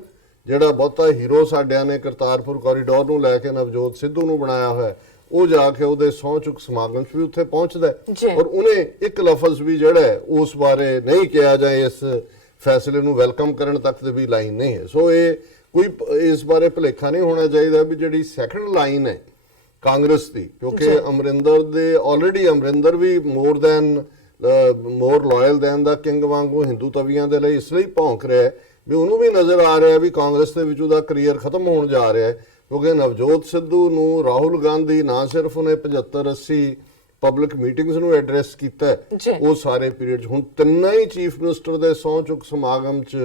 ਜਿਹੜਾ ਬਹੁਤਾ ਹੀਰੋ ਸਾਡਿਆਂ ਨੇ ਕਰਤਾਰਪੁਰ ਕੋਰੀਡੋਰ ਨੂੰ ਲੈ ਕੇ ਨਵਜੋਤ ਸਿੱਧੂ ਨੂੰ ਬਣਾਇਆ ਹੋਇਆ, ਉਹ ਜਾ ਕੇ ਉਹਦੇ ਸਹੁੰ ਚੁੱਕ ਸਮਾਗਮ 'ਚ ਵੀ ਉੱਥੇ ਪਹੁੰਚਦਾ ਔਰ ਉਹਨੇ ਇੱਕ ਲਫ਼ਜ਼ ਵੀ ਜਿਹੜਾ ਉਸ ਬਾਰੇ ਨਹੀਂ ਕਿਹਾ ਜਾਏ, ਇਸ ਫੈਸਲੇ ਨੂੰ ਵੈਲਕਮ ਕਰਨ ਤੱਕ ਦੀ ਵੀ ਲਾਈਨ ਨਹੀਂ ਹੈ। ਸੋ ਇਹ ਕੋਈ ਇਸ ਬਾਰੇ ਭੁਲੇਖਾ ਨਹੀਂ ਹੋਣਾ ਚਾਹੀਦਾ ਵੀ ਜਿਹੜੀ ਸੈਕੰਡ ਲਾਈਨ ਹੈ ਕਾਂਗਰਸ ਦੀ, ਕਿਉਂਕਿ ਅਮਰਿੰਦਰ ਦੇ ਆਲਰੇਡੀ ਅਮਰਿੰਦਰ ਵੀ ਮੋਰ ਲਾਇਲ ਦੈਨ ਦਾ ਕਿੰਗ ਵਾਂਗੂ ਹਿੰਦੂ ਤਵੀਆਂ ਦੇ ਲਈ ਇਸ ਲਈ ਭੌਂਕ ਰਿਹਾ ਹੈ ਵੀ ਉਹਨੂੰ ਵੀ ਨਜ਼ਰ ਆ ਰਿਹਾ ਵੀ ਕਾਂਗਰਸ ਦੇ ਵਿੱਚ ਉਹਦਾ ਕਰੀਅਰ ਖਤਮ ਹੋਣ ਜਾ ਰਿਹਾ ਹੈ। ਕਿਉਂਕਿ ਨਵਜੋਤ ਸਿੱਧੂ ਨੂੰ ਰਾਹੁਲ ਗਾਂਧੀ ਨਾ ਸਿਰਫ ਉਹਨੇ 75-80 ਪਬਲਿਕ ਮੀਟਿੰਗਸ ਨੂੰ ਐਡਰੈਸ ਕੀਤਾ ਉਹ ਸਾਰੇ ਪੀਰੀਅਡ ਹੁਣ ਤਿੰਨਾਂ ਹੀ ਚੀਫ ਮਿਨਿਸਟਰ ਦੇ ਸਹੁੰ ਚੁੱਕ ਸਮਾਗਮ 'ਚ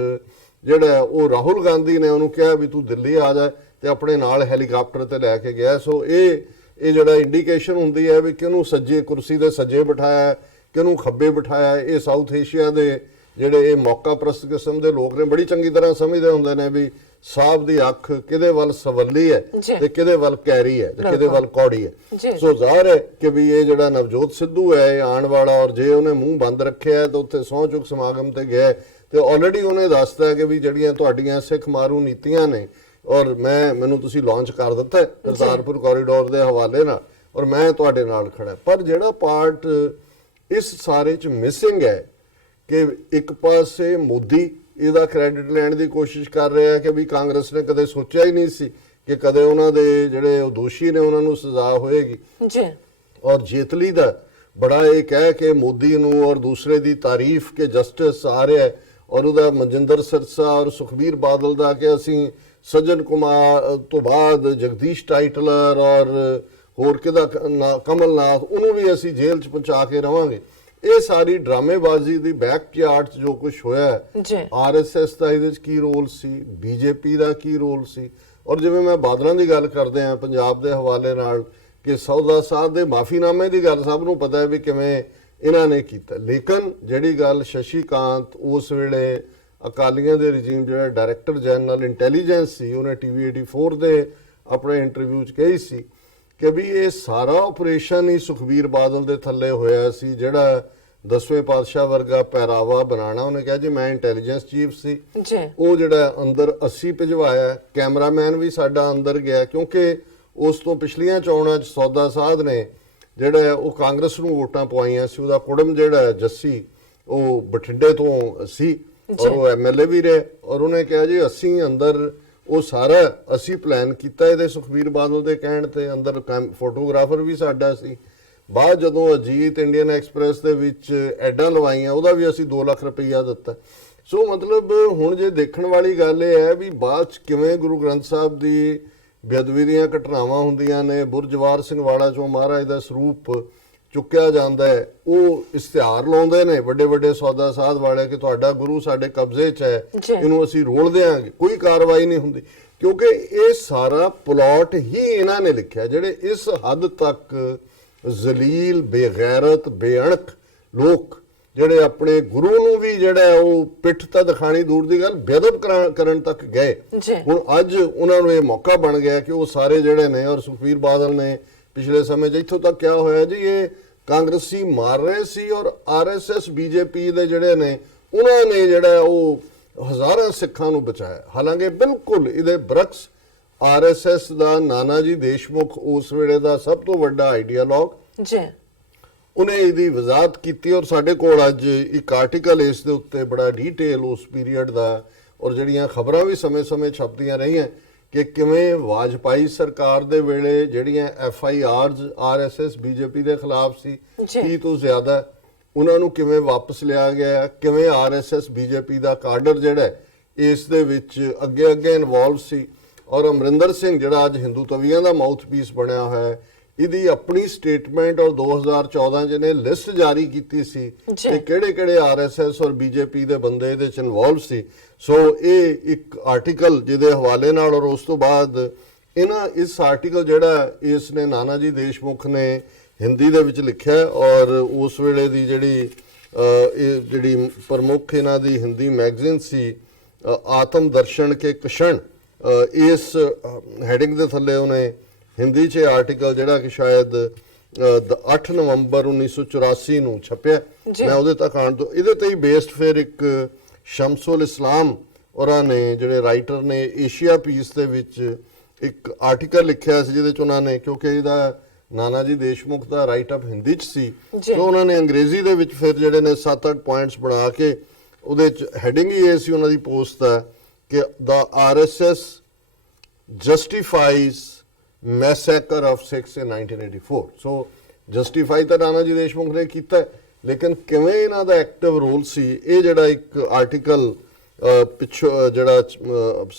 ਜਿਹੜਾ ਉਹ ਰਾਹੁਲ ਗਾਂਧੀ ਨੇ ਉਹਨੂੰ ਕਿਹਾ ਵੀ ਤੂੰ ਦਿੱਲੀ ਆ ਜਾ ਤੇ ਆਪਣੇ ਨਾਲ ਹੈਲੀਕਾਪਟਰ ਤੇ ਲੈ ਕੇ ਗਿਆ। ਸੋ ਇਹ ਜਿਹੜਾ ਇੰਡੀਕੇਸ਼ਨ ਹੁੰਦੀ ਹੈ ਵੀ ਕਿਹਨੂੰ ਸੱਜੇ ਕੁਰਸੀ ਦੇ ਸੱਜੇ ਬਿਠਾਇਆ, ਕਿਹਨੂੰ ਖੱਬੇ ਬਿਠਾਇਆ। ਇਹ ਸਾਊਥ ਏਸ਼ੀਆ ਦੇ ਜਿਹੜੇ ਇਹ ਮੌਕਾ ਪ੍ਰਸਤ ਕਿਸਮ ਦੇ ਲੋਕ ਨੇ ਬੜੀ ਚੰਗੀ ਤਰ੍ਹਾਂ ਸਮਝਦੇ ਹੁੰਦੇ ਨੇ ਵੀ ਸਾਹਿਬ ਦੀ ਅੱਖ ਕਿਹਦੇ ਵੱਲ ਸਵੱਲੀ ਹੈ ਤੇ ਕਿਹਦੇ ਵੱਲ ਕੈਰੀ ਹੈ ਤੇ ਕਿਹਦੇ ਵੱਲ ਕੌੜੀ ਹੈ। ਸੋ ਜ਼ਾਹਰ ਹੈ ਕਿ ਵੀ ਇਹ ਜਿਹੜਾ ਨਵਜੋਤ ਸਿੱਧੂ ਹੈ ਇਹ ਆਉਣ ਵਾਲਾ, ਔਰ ਜੇ ਉਹਨੇ ਮੂੰਹ ਬੰਦ ਰੱਖਿਆ ਤਾਂ ਉੱਥੇ ਸਹੁੰ ਚੁੱਕ ਸਮਾਗਮ ਤੇ ਗਿਆ ਤੇ ਆਲਰੇਡੀ ਉਹਨੇ ਦੱਸਤਾ ਕਿ ਵੀ ਜਿਹੜੀਆਂ ਤੁਹਾਡੀਆਂ ਸਿੱਖ ਮਾਰੂ ਨੀਤੀਆਂ ਨੇ ਔਰ ਮੈਨੂੰ ਤੁਸੀਂ ਲਾਂਚ ਕਰ ਦਿੱਤਾ ਕਰਤਾਰਪੁਰ ਕੋਰੀਡੋਰ ਦੇ ਹਵਾਲੇ ਨਾਲ ਔਰ ਮੈਂ ਤੁਹਾਡੇ ਨਾਲ ਖੜਾ। ਪਰ ਜਿਹੜਾ ਪਾਰਟ ਇਸ ਸਾਰੇ 'ਚ ਮਿਸਿੰਗ ਹੈ ਕਿ ਇੱਕ ਪਾਸੇ ਮੋਦੀ ਇਹਦਾ ਕ੍ਰੈਡਿਟ ਲੈਣ ਦੀ ਕੋਸ਼ਿਸ਼ ਕਰ ਰਿਹਾ ਹੈ ਕਿ ਵੀ ਕਾਂਗਰਸ ਨੇ ਕਦੇ ਸੋਚਿਆ ਹੀ ਨਹੀਂ ਸੀ ਕਿ ਕਦੇ ਉਹਨਾਂ ਦੇ ਜਿਹੜੇ ਉਹ ਦੋਸ਼ੀ ਨੇ ਉਹਨਾਂ ਨੂੰ ਸਜ਼ਾ ਹੋਏਗੀ ਜੀ। ਔਰ ਜੇਤਲੀ ਦਾ ਬੜਾ ਇਹ ਕਹਿ ਕੇ ਮੋਦੀ ਨੂੰ ਔਰ ਦੂਸਰੇ ਦੀ ਤਾਰੀਫ ਕਿ ਜਸਟਿਸ ਆ ਰਿਹਾ ਔਰ ਉਹਦਾ ਮਨਜਿੰਦਰ ਸਿਰਸਾ ਔਰ ਸੁਖਬੀਰ ਬਾਦਲ ਦਾ ਕਿ ਅਸੀਂ ਸੱਜਣ ਕੁਮਾਰ ਤੋਂ ਬਾਅਦ ਜਗਦੀਸ਼ ਟਾਈਟਲਰ ਔਰ ਹੋਰ ਕਿਹਦਾ ਕਮਲਨਾਥ ਉਹਨੂੰ ਵੀ ਅਸੀਂ ਜੇਲ੍ਹ 'ਚ ਪਹੁੰਚਾ ਕੇ ਰਵਾਂਗੇ। ਇਹ ਸਾਰੀ ਡਰਾਮੇਬਾਜ਼ੀ ਦੀ ਬੈਕਯਾਰਡ 'ਚ ਜੋ ਕੁਝ ਹੋਇਆ RSS ਦਾ ਇਹਦੇ 'ਚ ਕੀ ਰੋਲ ਸੀ, BJP ਦਾ ਕੀ ਰੋਲ ਸੀ। ਔਰ ਜਿਵੇਂ ਮੈਂ ਬਾਦਲਾਂ ਦੀ ਗੱਲ ਕਰਦੇ ਆ ਪੰਜਾਬ ਦੇ ਹਵਾਲੇ ਨਾਲ ਕਿ ਸੌਦਾ ਸਾਹਿਬ ਦੇ ਮਾਫੀਨਾਮੇ ਦੀ ਗੱਲ ਸਭ ਨੂੰ ਪਤਾ ਹੈ ਵੀ ਕਿਵੇਂ ਇਹਨਾਂ ਨੇ ਕੀਤਾ। ਲੇਕਿਨ ਜਿਹੜੀ ਗੱਲ ਸ਼ਸ਼ੀ ਕਾਂਤ ਉਸ ਵੇਲੇ ਅਕਾਲੀਆਂ ਦੇ ਰਜੀਮ ਜਿਹੜਾ ਡਾਇਰੈਕਟਰ ਜਨਰਲ ਇੰਟੈਲੀਜੈਂਸ ਸੀ ਉਹਨੇ TV 84 ਦੇ ਆਪਣੇ ਇੰਟਰਵਿਊ 'ਚ ਕਹੀ ਸੀ ਕਿ ਵੀ ਇਹ ਸਾਰਾ ਆਪਰੇਸ਼ਨ ਹੀ ਸੁਖਬੀਰ ਬਾਦਲ ਦੇ ਥੱਲੇ ਹੋਇਆ ਸੀ, ਜਿਹੜਾ 10ਵੇਂ ਪਾਤਸ਼ਾਹ ਵਰਗਾ ਪਹਿਰਾਵਾ ਬਣਾਉਣਾ। ਉਹਨੇ ਕਿਹਾ ਜੀ ਮੈਂ ਇੰਟੈਲੀਜੈਂਸ ਚੀਫ ਸੀ, ਉਹ ਜਿਹੜਾ ਅੰਦਰ 80 ਭਿਜਵਾਇਆ, ਕੈਮਰਾਮੈਨ ਵੀ ਸਾਡਾ ਅੰਦਰ ਗਿਆ ਕਿਉਂਕਿ ਉਸ ਤੋਂ ਪਿਛਲੀਆਂ ਚੋਣਾਂ 'ਚ ਸੌਦਾ ਸਾਧ ਨੇ ਜਿਹੜਾ ਉਹ ਕਾਂਗਰਸ ਨੂੰ ਵੋਟਾਂ ਪਵਾਈਆਂ ਸੀ। ਉਹਦਾ ਕੁੜਮ ਜਿਹੜਾ ਜੱਸੀ ਉਹ ਬਠਿੰਡੇ ਤੋਂ ਸੀ ਔਰ ਉਹ MLA ਵੀ ਰਹੇ ਔਰ ਉਹਨੇ ਕਿਹਾ ਜੀ ਅਸੀਂ ਅੰਦਰ ਉਹ ਸਾਰਾ ਅਸੀਂ ਪਲਾਨ ਕੀਤਾ ਇਹਦੇ ਸੁਖਬੀਰ ਬਾਦਲ ਦੇ ਕਹਿਣ ਤੇ, ਅੰਦਰ ਫੋਟੋਗ੍ਰਾਫਰ ਵੀ ਸਾਡਾ ਸੀ। ਬਾਅਦ ਜਦੋਂ ਅਜੀਤ ਇੰਡੀਅਨ ਐਕਸਪ੍ਰੈਸ ਦੇ ਵਿੱਚ ਐਡਾਂ ਲਵਾਈਆਂ ਉਹਦਾ ਵੀ ਅਸੀਂ 2 ਲੱਖ ਰੁਪਈਆ ਦਿੱਤਾ। ਸੋ ਮਤਲਬ ਹੁਣ ਜੇ ਦੇਖਣ ਵਾਲੀ ਗੱਲ ਇਹ ਹੈ ਵੀ ਬਾਅਦ 'ਚ ਕਿਵੇਂ ਗੁਰੂ ਗ੍ਰੰਥ ਸਾਹਿਬ ਦੀ ਬੇਅਦਬੀ ਦੀਆਂ ਘਟਨਾਵਾਂ ਹੁੰਦੀਆਂ ਨੇ, ਬੁਰਜਵਾਰ ਸਿੰਘ ਵਾਲਾ 'ਚੋਂ ਮਹਾਰਾਜ ਦਾ ਸਰੂਪ ਚੁੱਕਿਆ ਜਾਂਦਾ ਹੈ, ਉਹ ਇਸ਼ਤਿਹਾਰ ਲਾਉਂਦੇ ਨੇ ਵੱਡੇ ਵੱਡੇ ਸੌਦਾ ਸਾਧ ਵਾਲੇ ਕਿ ਤੁਹਾਡਾ ਗੁਰੂ ਸਾਡੇ ਕਬਜ਼ੇ 'ਚ ਹੈ, ਇਹਨੂੰ ਅਸੀਂ ਰੋਲ ਦੇਾਂਗੇ। ਕੋਈ ਕਾਰਵਾਈ ਨਹੀਂ ਹੁੰਦੀ ਕਿਉਂਕਿ ਇਹ ਸਾਰਾ ਪਲਾਟ ਹੀ ਇਹਨਾਂ ਨੇ ਲਿਖਿਆ, ਜਿਹੜੇ ਇਸ ਹੱਦ ਤੱਕ ਜ਼ਲੀਲ ਬੇਗੈਰਤ ਬੇਅਣਖ ਲੋਕ ਜਿਹੜੇ ਆਪਣੇ ਗੁਰੂ ਨੂੰ ਵੀ ਜਿਹੜਾ ਉਹ ਪਿੱਠ ਤਾਂ ਦਿਖਾਣੀ ਦੂਰ ਦੀ ਗੱਲ ਬੇਅਦਬ ਕਰਨ ਤੱਕ ਗਏ। ਹੁਣ ਅੱਜ ਉਹਨਾਂ ਨੂੰ ਇਹ ਮੌਕਾ ਬਣ ਗਿਆ ਕਿ ਉਹ ਸਾਰੇ ਜਿਹੜੇ ਨੇ ਔਰ ਸੁਖਬੀਰ ਬਾਦਲ ਨੇ ਪਿਛਲੇ ਸਮੇਂ 'ਚ ਇੱਥੋਂ ਤੱਕ ਕਿਹਾ ਹੋਇਆ ਜੀ ਇਹ ਕਾਂਗਰਸੀ ਮਾਰ ਰਹੇ ਸੀ ਔਰ RSS BJP ਦੇ ਜਿਹੜੇ ਨੇ ਉਹਨਾਂ ਨੇ ਜਿਹੜਾ ਉਹ ਹਜ਼ਾਰਾਂ ਸਿੱਖਾਂ ਨੂੰ ਬਚਾਇਆ। ਹਾਲਾਂਕਿ ਬਿਲਕੁਲ ਇਹਦੇ ਬਰਕਸ RSS ਦਾ ਨਾਨਾ ਜੀ ਦੇਸ਼ਮੁਖ ਉਸ ਵੇਲੇ ਦਾ ਸਭ ਤੋਂ ਵੱਡਾ ਆਈਡੀਆਲੋਗ ਜੀ, ਉਹਨੇ ਇਹਦੀ ਵਜ਼ਾਹਤ ਕੀਤੀ ਔਰ ਸਾਡੇ ਕੋਲ ਅੱਜ ਇੱਕ ਆਰਟੀਕਲ ਇਸ ਦੇ ਉੱਤੇ ਬੜਾ ਡੀਟੇਲ ਉਸ ਪੀਰੀਅਡ ਦਾ ਔਰ ਜਿਹੜੀਆਂ ਖਬਰਾਂ ਵੀ ਸਮੇਂ-ਸਮੇਂ ਛਪਦੀਆਂ ਰਹੀਆਂ ਕਿ ਕਿਵੇਂ ਵਾਜਪਾਈ ਸਰਕਾਰ ਦੇ ਵੇਲੇ ਜਿਹੜੀਆਂ FIRs RSS BJP ਦੇ ਖਿਲਾਫ ਸੀ ਜੀ। 30 ਤੋਂ ਜ਼ਿਆਦਾ, ਉਹਨਾਂ ਨੂੰ ਕਿਵੇਂ ਵਾਪਸ ਲਿਆ ਗਿਆ, ਕਿਵੇਂ RSS BJP ਦਾ ਕਾਡਰ ਜਿਹੜਾ ਹੈ ਇਸ ਦੇ ਵਿੱਚ ਅੱਗੇ ਅੱਗੇ ਇਨਵੋਲਵ ਸੀ। ਔਰ ਅਮਰਿੰਦਰ ਸਿੰਘ ਜਿਹੜਾ ਅੱਜ ਹਿੰਦੂ ਤਵੀਆਂ ਦਾ ਮਾਊਥਪੀਸ ਬਣਿਆ ਹੋਇਆ ਹੈ, ਇਹਦੀ ਆਪਣੀ ਸਟੇਟਮੈਂਟ ਔਰ 2014 'ਚ ਇਹਨੇ ਲਿਸਟ ਜਾਰੀ ਕੀਤੀ ਸੀ ਕਿ ਕਿਹੜੇ RSS ਔਰ BJP ਦੇ ਬੰਦੇ ਇਹਦੇ 'ਚ ਇਨਵੋਲਵ ਸੀ। ਸੋ ਇਹ ਇੱਕ ਆਰਟੀਕਲ ਜਿਹਦੇ ਹਵਾਲੇ ਨਾਲ, ਔਰ ਉਸ ਤੋਂ ਬਾਅਦ ਇਸ ਆਰਟੀਕਲ ਜਿਹੜਾ ਇਸ ਨੇ ਨਾਨਾ ਜੀ ਦੇਸ਼ਮੁਖ ਨੇ ਹਿੰਦੀ ਦੇ ਵਿੱਚ ਲਿਖਿਆ, ਔਰ ਉਸ ਵੇਲੇ ਦੀ ਇਹ ਜਿਹੜੀ ਪ੍ਰਮੁੱਖ ਇਹਨਾਂ ਦੀ ਹਿੰਦੀ ਮੈਗਜ਼ੀਨ ਸੀ ਆਤਮ ਦਰਸ਼ਨ ਕੇ ਕਸ਼ਣ, ਇਸ ਹੈਡਿੰਗ ਦੇ ਥੱਲੇ ਉਹਨੇ ਹਿੰਦੀ 'ਚ ਆਰਟੀਕਲ ਜਿਹੜਾ ਕਿ ਸ਼ਾਇਦ 8 ਨਵੰਬਰ 1984 ਨੂੰ ਛਪਿਆ, ਮੈਂ ਉਹਦੇ ਤੱਕ ਆਉਣ ਤੋਂ ਇਹਦੇ ਤੇ ਹੀ ਬੇਸਡ ਫਿਰ ਇੱਕ ਸ਼ਮਸੁਲ ਇਸਲਾਮ ਔਰਾਂ ਨੇ ਜਿਹੜੇ ਰਾਈਟਰ ਨੇ ਏਸ਼ੀਆ ਪੀਸ ਦੇ ਵਿੱਚ ਇੱਕ ਆਰਟੀਕਲ ਲਿਖਿਆ ਸੀ, ਜਿਹਦੇ 'ਚ ਉਹਨਾਂ ਨੇ, ਕਿਉਂਕਿ ਇਹਦਾ ਨਾਨਾ ਜੀ ਦੇਸ਼ਮੁਖ ਦਾ ਰਾਈਟ ਅਪ ਹਿੰਦੀ 'ਚ ਸੀ, ਤਾਂ ਉਹਨਾਂ ਨੇ ਅੰਗਰੇਜ਼ੀ ਦੇ ਵਿੱਚ ਫਿਰ ਜਿਹੜੇ ਨੇ 7-8 ਪੁਆਇੰਟਸ ਬਣਾ ਕੇ ਉਹਦੇ 'ਚ ਹੈਡਿੰਗ ਹੀ ਇਹ ਸੀ ਉਹਨਾਂ ਦੀ ਪੋਸਟ ਦਾ ਕਿ the RSS justifies massacre of Sikhs in 1984. So justify ਤਾਂ ਨਾਨਾ ਜੀ ਦੇਸ਼ਮੁਖ ਨੇ ਕੀਤਾ, ਲੇਕਿਨ ਕਿਵੇਂ ਇਹਨਾਂ ਦਾ ਐਕਟਿਵ ਰੋਲ ਸੀ, ਇਹ ਜਿਹੜਾ ਇੱਕ ਆਰਟੀਕਲ ਪਿੱਛੋਂ ਜਿਹੜਾ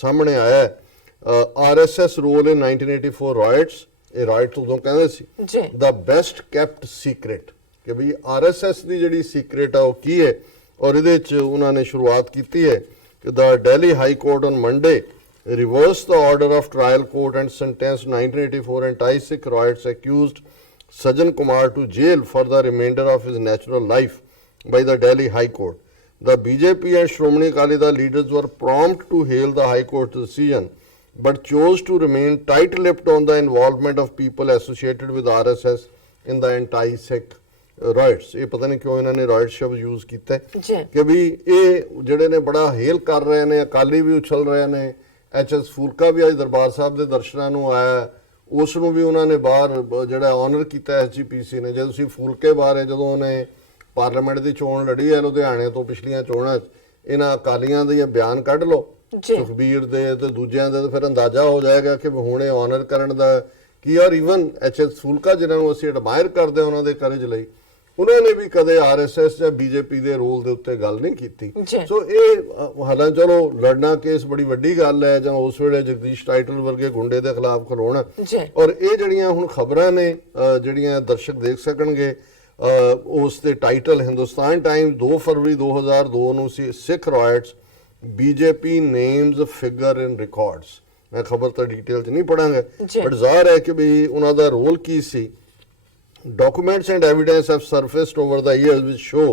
ਸਾਹਮਣੇ ਆਇਆ ਹੈ, RSS ਰੋਲ ਇਨ 1984 ਰਾਇਟਸ, ਇਹ ਰਾਇਟ ਉਦੋਂ ਕਹਿੰਦੇ ਸੀ ਦਾ ਬੈਸਟ ਕੈਪਟ ਸੀਕ੍ਰੇਟ, ਕਿ ਵੀ RSS ਦੀ ਜਿਹੜੀ ਸੀਕ੍ਰੇਟ ਆ ਉਹ ਕੀ ਹੈ। ਔਰ ਇਹਦੇ 'ਚ ਉਹਨਾਂ ਨੇ ਸ਼ੁਰੂਆਤ ਕੀਤੀ ਹੈ ਕਿ the Delhi High Court on Monday reversed the order of trial court and sentenced 1984 anti-Sikh riots accused Sajjan Kumar to jail for the remainder of his natural life by the Delhi High Court. The BJP and Shromani Akali Dal leaders were prompt to hail the High Court's decision, but chose to remain tight-lipped on the involvement of people associated with RSS in the anti-Sikh rights. ਇਹ ਪਤਾ ਨਹੀਂ ਕਿਉਂ ਇਹਨਾਂ ਨੇ ਰਾਈਟ ਸ਼ਬਦ ਯੂਜ਼ ਕੀਤਾ ਕਿ ਵੀ ਇਹ ਜਿਹੜੇ ਨੇ ਬੜਾ ਹੇਲ ਕਰ ਰਹੇ ਨੇ, ਅਕਾਲੀ ਵੀ ਉਛਲ ਰਹੇ ਨੇ। HS ਫੂਲਕਾ ਵੀ ਅੱਜ ਦਰਬਾਰ ਸਾਹਿਬ ਦੇ ਦਰਸ਼ਨਾਂ ਨੂੰ ਆਇਆ, ਉਸ ਨੂੰ ਵੀ ਉਹਨਾਂ ਨੇ ਬਾਹਰ ਜਿਹੜਾ ਆਨਰ ਕੀਤਾ SGPC ਨੇ। ਜਦੋਂ ਤੁਸੀਂ ਫੂਲਕੇ ਬਾਰੇ ਜਦੋਂ ਉਹਨੇ ਪਾਰਲੀਮੈਂਟ ਦੀ ਚੋਣ ਲੜੀ ਹੈ ਲੁਧਿਆਣੇ ਤੋਂ ਪਿਛਲੀਆਂ ਚੋਣਾਂ 'ਚ, ਇਹਨਾਂ ਅਕਾਲੀਆਂ ਦੇ ਬਿਆਨ ਕੱਢ ਲਓ, ਸੁਖਬੀਰ ਦੇ ਤੇ ਦੂਜਿਆਂ ਦੇ, ਤਾਂ ਫਿਰ ਅੰਦਾਜ਼ਾ ਹੋ ਜਾਏਗਾ ਕਿ ਹੁਣ ਇਹ ਆਨਰ ਕਰਨ ਦਾ ਕੀ। ਔਰ ਈਵਨ HS ਫੂਲਕਾ ਜਿਹਨਾਂ ਨੂੰ ਅਸੀਂ ਐਡਮਾਇਰ ਕਰਦੇ ਹਾਂ ਉਹਨਾਂ ਦੇ ਕਰਜ ਲਈ, ਉਹਨਾਂ ਨੇ ਵੀ ਕਦੇ RSS ਜਾਂ BJP ਦੇ ਰੋਲ ਦੇ ਉੱਤੇ ਗੱਲ ਨਹੀਂ ਕੀਤੀ। ਸੋ ਇਹ ਹਾਲਾਂਕਿ ਚਲੋ ਲੜਨਾ ਕੇਸ ਬੜੀ ਵੱਡੀ ਗੱਲ ਹੈ, ਜਾਂ ਉਸ ਵੇਲੇ ਜਗਦੀਸ਼ ਟਾਈਟਲ ਵਰਗੇ ਗੁੰਡੇ ਦੇ ਖਿਲਾਫ ਖਲੋਣਾ। ਔਰ ਇਹ ਜਿਹੜੀਆਂ ਹੁਣ ਖਬਰਾਂ ਨੇ ਜਿਹੜੀਆਂ ਦਰਸ਼ਕ ਦੇਖ ਸਕਣਗੇ, ਉਸ ਦੇ ਟਾਈਟਲ ਹਿੰਦੁਸਤਾਨ ਟਾਈਮਸ 2 ਫਰਵਰੀ 2002 ਨੂੰ ਸੀ, ਸਿੱਖ ਰਾਇਟਸ BJP ਨੇਮਸ ਫਿਗਰ ਇਨ ਰਿਕਾਰਡਸ। ਮੈਂ ਖਬਰ ਤਾਂ ਡਿਟੇਲ 'ਚ ਨਹੀਂ ਪੜਾਂਗਾ, ਬਟ ਜ਼ਾਹਰ ਹੈ ਕਿ ਵੀ ਉਹਨਾਂ ਦਾ ਰੋਲ ਕੀ ਸੀ। Documents and evidence have surfaced over the years which show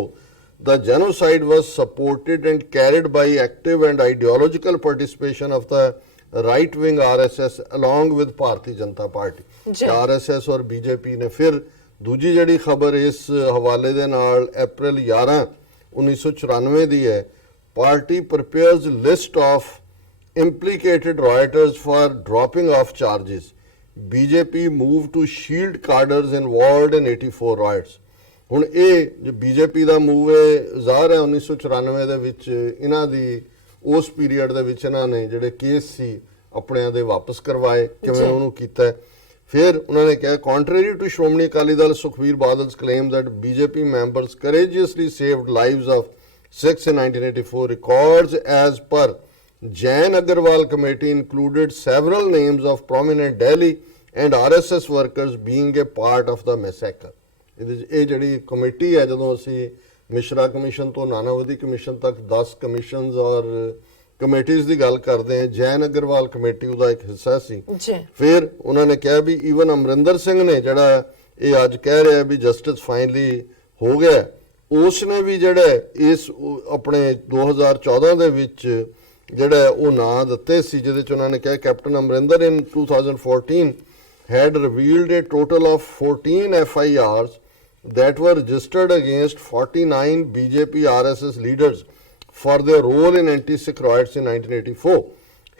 the genocide was supported and carried by active and ideological participation of the right-wing RSS along with Bharati Janata Party. RSS और BJP ने फिर दूजी जड़ी खबर इस हवाले दे नाल अप्रैल 11 1994 दी है, party prepares list of implicated rioters for dropping off charges. BJP moved to shield cadres involved in 84 riots. ਹੁਣ ਇਹ ਜੋ BJP ਦਾ ਮੂਵ ਹੈ, ਜ਼ਾਹਰ ਹੈ 1994 ਦੇ ਵਿੱਚ ਇਹਨਾਂ ਦੀ ਉਸ ਪੀਰੀਅਡ ਦੇ ਵਿੱਚ ਇਹਨਾਂ ਨੇ ਜਿਹੜੇ ਕੇਸ ਸੀ ਆਪਣਿਆਂ ਦੇ ਵਾਪਸ ਕਰਵਾਏ। ਕਿਵੇਂ ਉਹਨੂੰ ਕੀਤਾ, ਫਿਰ ਉਹਨਾਂ ਨੇ ਕਿਹਾ contrary to Shromani Akali Dal Sukhbir Badal's claim that BJP members courageously saved lives of Sikhs in 1984, records as per Jain Agarwal committee included several names of prominent Delhi and RSS workers being a part of the massacre. ਇਹ ਜਿਹੜੀ ਕਮੇਟੀ ਹੈ, ਜਦੋਂ ਅਸੀਂ ਮਿਸ਼ਰਾ ਕਮਿਸ਼ਨ ਤੋਂ ਨਾਨਾਵਤੀ ਕਮਿਸ਼ਨ ਤੱਕ 10 ਕਮਿਸ਼ਨਸ ਔਰ ਕਮੇਟੀਜ਼ ਦੀ ਗੱਲ ਕਰਦੇ ਹਾਂ, ਜੈਨ ਅਗਰਵਾਲ ਕਮੇਟੀ ਉਹਦਾ ਇੱਕ ਹਿੱਸਾ ਸੀ। ਫਿਰ ਉਹਨਾਂ ਨੇ ਕਿਹਾ ਵੀ ਈਵਨ ਅਮਰਿੰਦਰ ਸਿੰਘ ਨੇ, ਜਿਹੜਾ ਇਹ ਅੱਜ ਕਹਿ ਰਿਹਾ ਵੀ ਜਸਟਿਸ ਫਾਈਨਲੀ ਹੋ ਗਿਆ, ਉਸ ਨੇ ਵੀ ਜਿਹੜਾ ਇਸ ਆਪਣੇ 2014 ਦੇ ਵਿੱਚ ਜਿਹੜਾ ਉਹ ਨਾਂ ਦਿੱਤੇ ਸੀ, ਜਿਹਦੇ 'ਚ ਉਹਨਾਂ ਨੇ ਕਿਹਾ captain Amarinder in 2014 had revealed a total of 14 FIRs that were registered against 49 BJP RSS leaders for their role in anti-Sikh riots in 1984.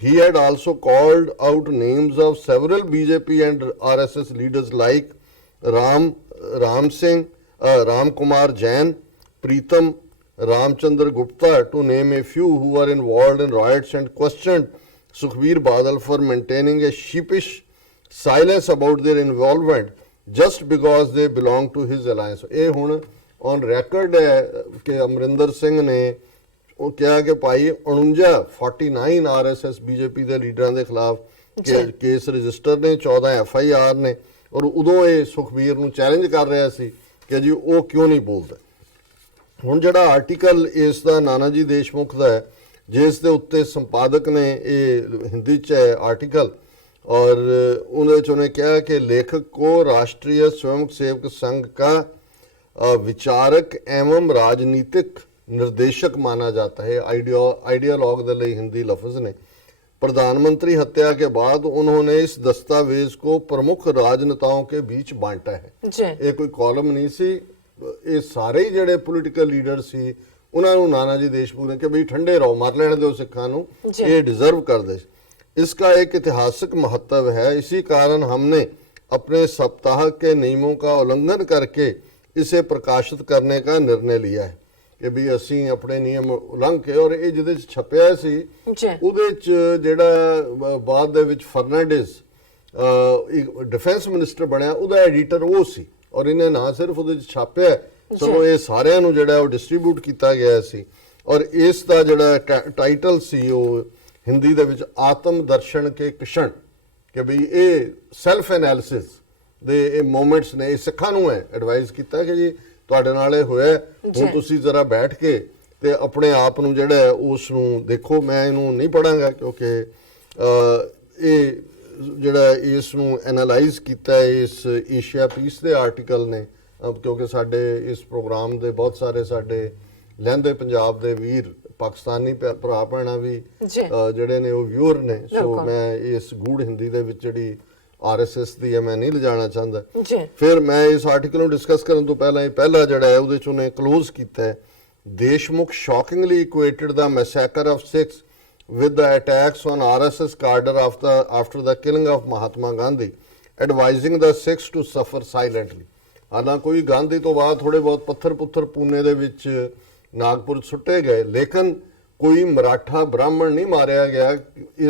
He had also called out names of several BJP and RSS leaders like Ram Singh, Ram Kumar Jain, Preetam, Ramchandra Gupta, to name a few, who were involved in riots, and questioned Sukhbir Badal for maintaining a sheepish silence about their involvement just because they belong to his alliance. ਇਹ ਹੁਣ ਔਨ ਰੈਕਰਡ ਹੈ ਕਿ ਅਮਰਿੰਦਰ ਸਿੰਘ ਨੇ ਉਹ ਕਿਹਾ ਕਿ ਭਾਈ 49 ਆਰਐਸਐਸ ਬੀਜੇਪੀ ਦੇ ਲੀਡਰਾਂ ਦੇ ਖਿਲਾਫ ਕੇਸ ਰਜਿਸਟਰ ਨੇ, 14 ਐਫਆਈਆਰ ਨੇ, ਔਰ ਉਦੋਂ ਇਹ ਸੁਖਬੀਰ ਨੂੰ ਚੈਲੰਜ ਕਰ ਰਿਹਾ ਸੀ ਕਿ ਜੀ ਉਹ ਕਿਉਂ ਨਹੀਂ ਬੋਲਦਾ। ਹੁਣ ਜਿਹੜਾ ਆਰਟੀਕਲ ਇਸ ਦਾ ਨਾਨਾ ਜੀ ਦੇਸ਼ਮੁਖ ਦਾ ਹੈ, ਜਿਸ ਦੇ ਉੱਤੇ ਸੰਪਾਦਕ ਨੇ ਇਹ ਹਿੰਦੀ 'ਚ ਹੈ ਆਰਟੀਕਲ, और उन्होंने कहा कि लेखक को राष्ट्रीय स्वयंसेवक संघ का विचारक एवं राजनीतिक निर्देशक माना जाता है। आइडियालॉग दे लिए हिंदी लफ्ज़ ने। प्रधानमंत्री हत्या के बाद उन्होंने इस दस्तावेज को प्रमुख राजनेताओं के बीच बांटा है। ये कोई कॉलम नहीं सी, ये सारे ही जड़े पोलिटिकल लीडर सी उन्होंने नाना जी देशमुख ने कि भाई ठंडे रहो, मर लेने दो सिखा नूं, ये डिजर्व करते। इसका एक ऐतिहासिक महत्व है, इसी कारण हमने अपने सप्ताह के नियमों का उल्लंघन करके इसे प्रकाशित करने का निर्णय लिया है कि भी असी अपने नियम उल्लंघ के। और ये जिहदे च छपिया सी उहदे च जिहड़ा बाद दे विच फर्नांडिस डिफेंस मिनिस्टर बनया, उहदा एडिटर वो सी, और इन्हें ना सिर्फ उहदे च छापिया सगों ये सारिਆਂ ਨੂੰ ਜਿਹੜਾ ਉਹ डिस्ट्रीब्यूट ਕੀਤਾ ਗਿਆ ਸੀ। और इस ਦਾ ਜਿਹੜਾ टाइटल सी ਉਹ हिंदी दे विच आत्म दर्शन के किशन कि भी ये सैल्फ एनालिसिस दे मोमेंट्स ने। सिखां नूं है एडवाइस किया कि जी तुहाडे नाल इह होया, हुण तुसीं जरा बैठ के ते अपने आप नूं जिहड़ा है उस नूं देखो। मैं इहनूं नहीं पढ़ांगा क्योंकि ये जिहड़ा इस नूं एनालाइज किया इस एशिया पीस दे आर्टिकल ने, क्योंकि साडे इस प्रोग्राम दे बहुत सारे साडे लਹਿੰਦੇ पंजाब दे वीर पाकिस्तानी भरा भैणां भी ਜਿਹੜੇ ਨੇ ਉਹ ਵਿਊਅਰ ਨੇ। ਸੋ ਮੈਂ ਇਸ ਗੂੜ ਹਿੰਦੀ ਦੇ ਵਿੱਚ ਜਿਹੜੀ ਆਰਐਸਐਸ ਦੀ ਹੈ ਮੈਂ ਨਹੀਂ ਲਿਜਾਣਾ ਚਾਹੁੰਦਾ। ਫਿਰ ਮੈਂ ਇਸ ਆਰਟੀਕਲ ਨੂੰ ਡਿਸਕਸ ਕਰਨ ਤੋਂ ਪਹਿਲਾਂ ਇਹ ਪਹਿਲਾ ਜਿਹੜਾ ਹੈ ਉਹਦੇ ਚ ਉਹਨੇ ਕਲੋਜ਼ ਕੀਤਾ ਹੈ, Deshmukh shockingly equated the massacre of Sikhs with the attacks on RSS cadre after the killing of Mahatma Gandhi, advising the Sikhs to suffer silently. ਹਾਲਾਂ ਕੋਈ ਗਾਂਧੀ ਤੋਂ ਬਾਅਦ ਥੋੜੇ ਬਹੁਤ ਪੱਥਰ ਪੁੱਥਰ ਪੂਨੇ ਦੇ ਵਿੱਚ नागपुर सुटे गए, लेकिन कोई मराठा ब्राह्मण नहीं मारिया गया,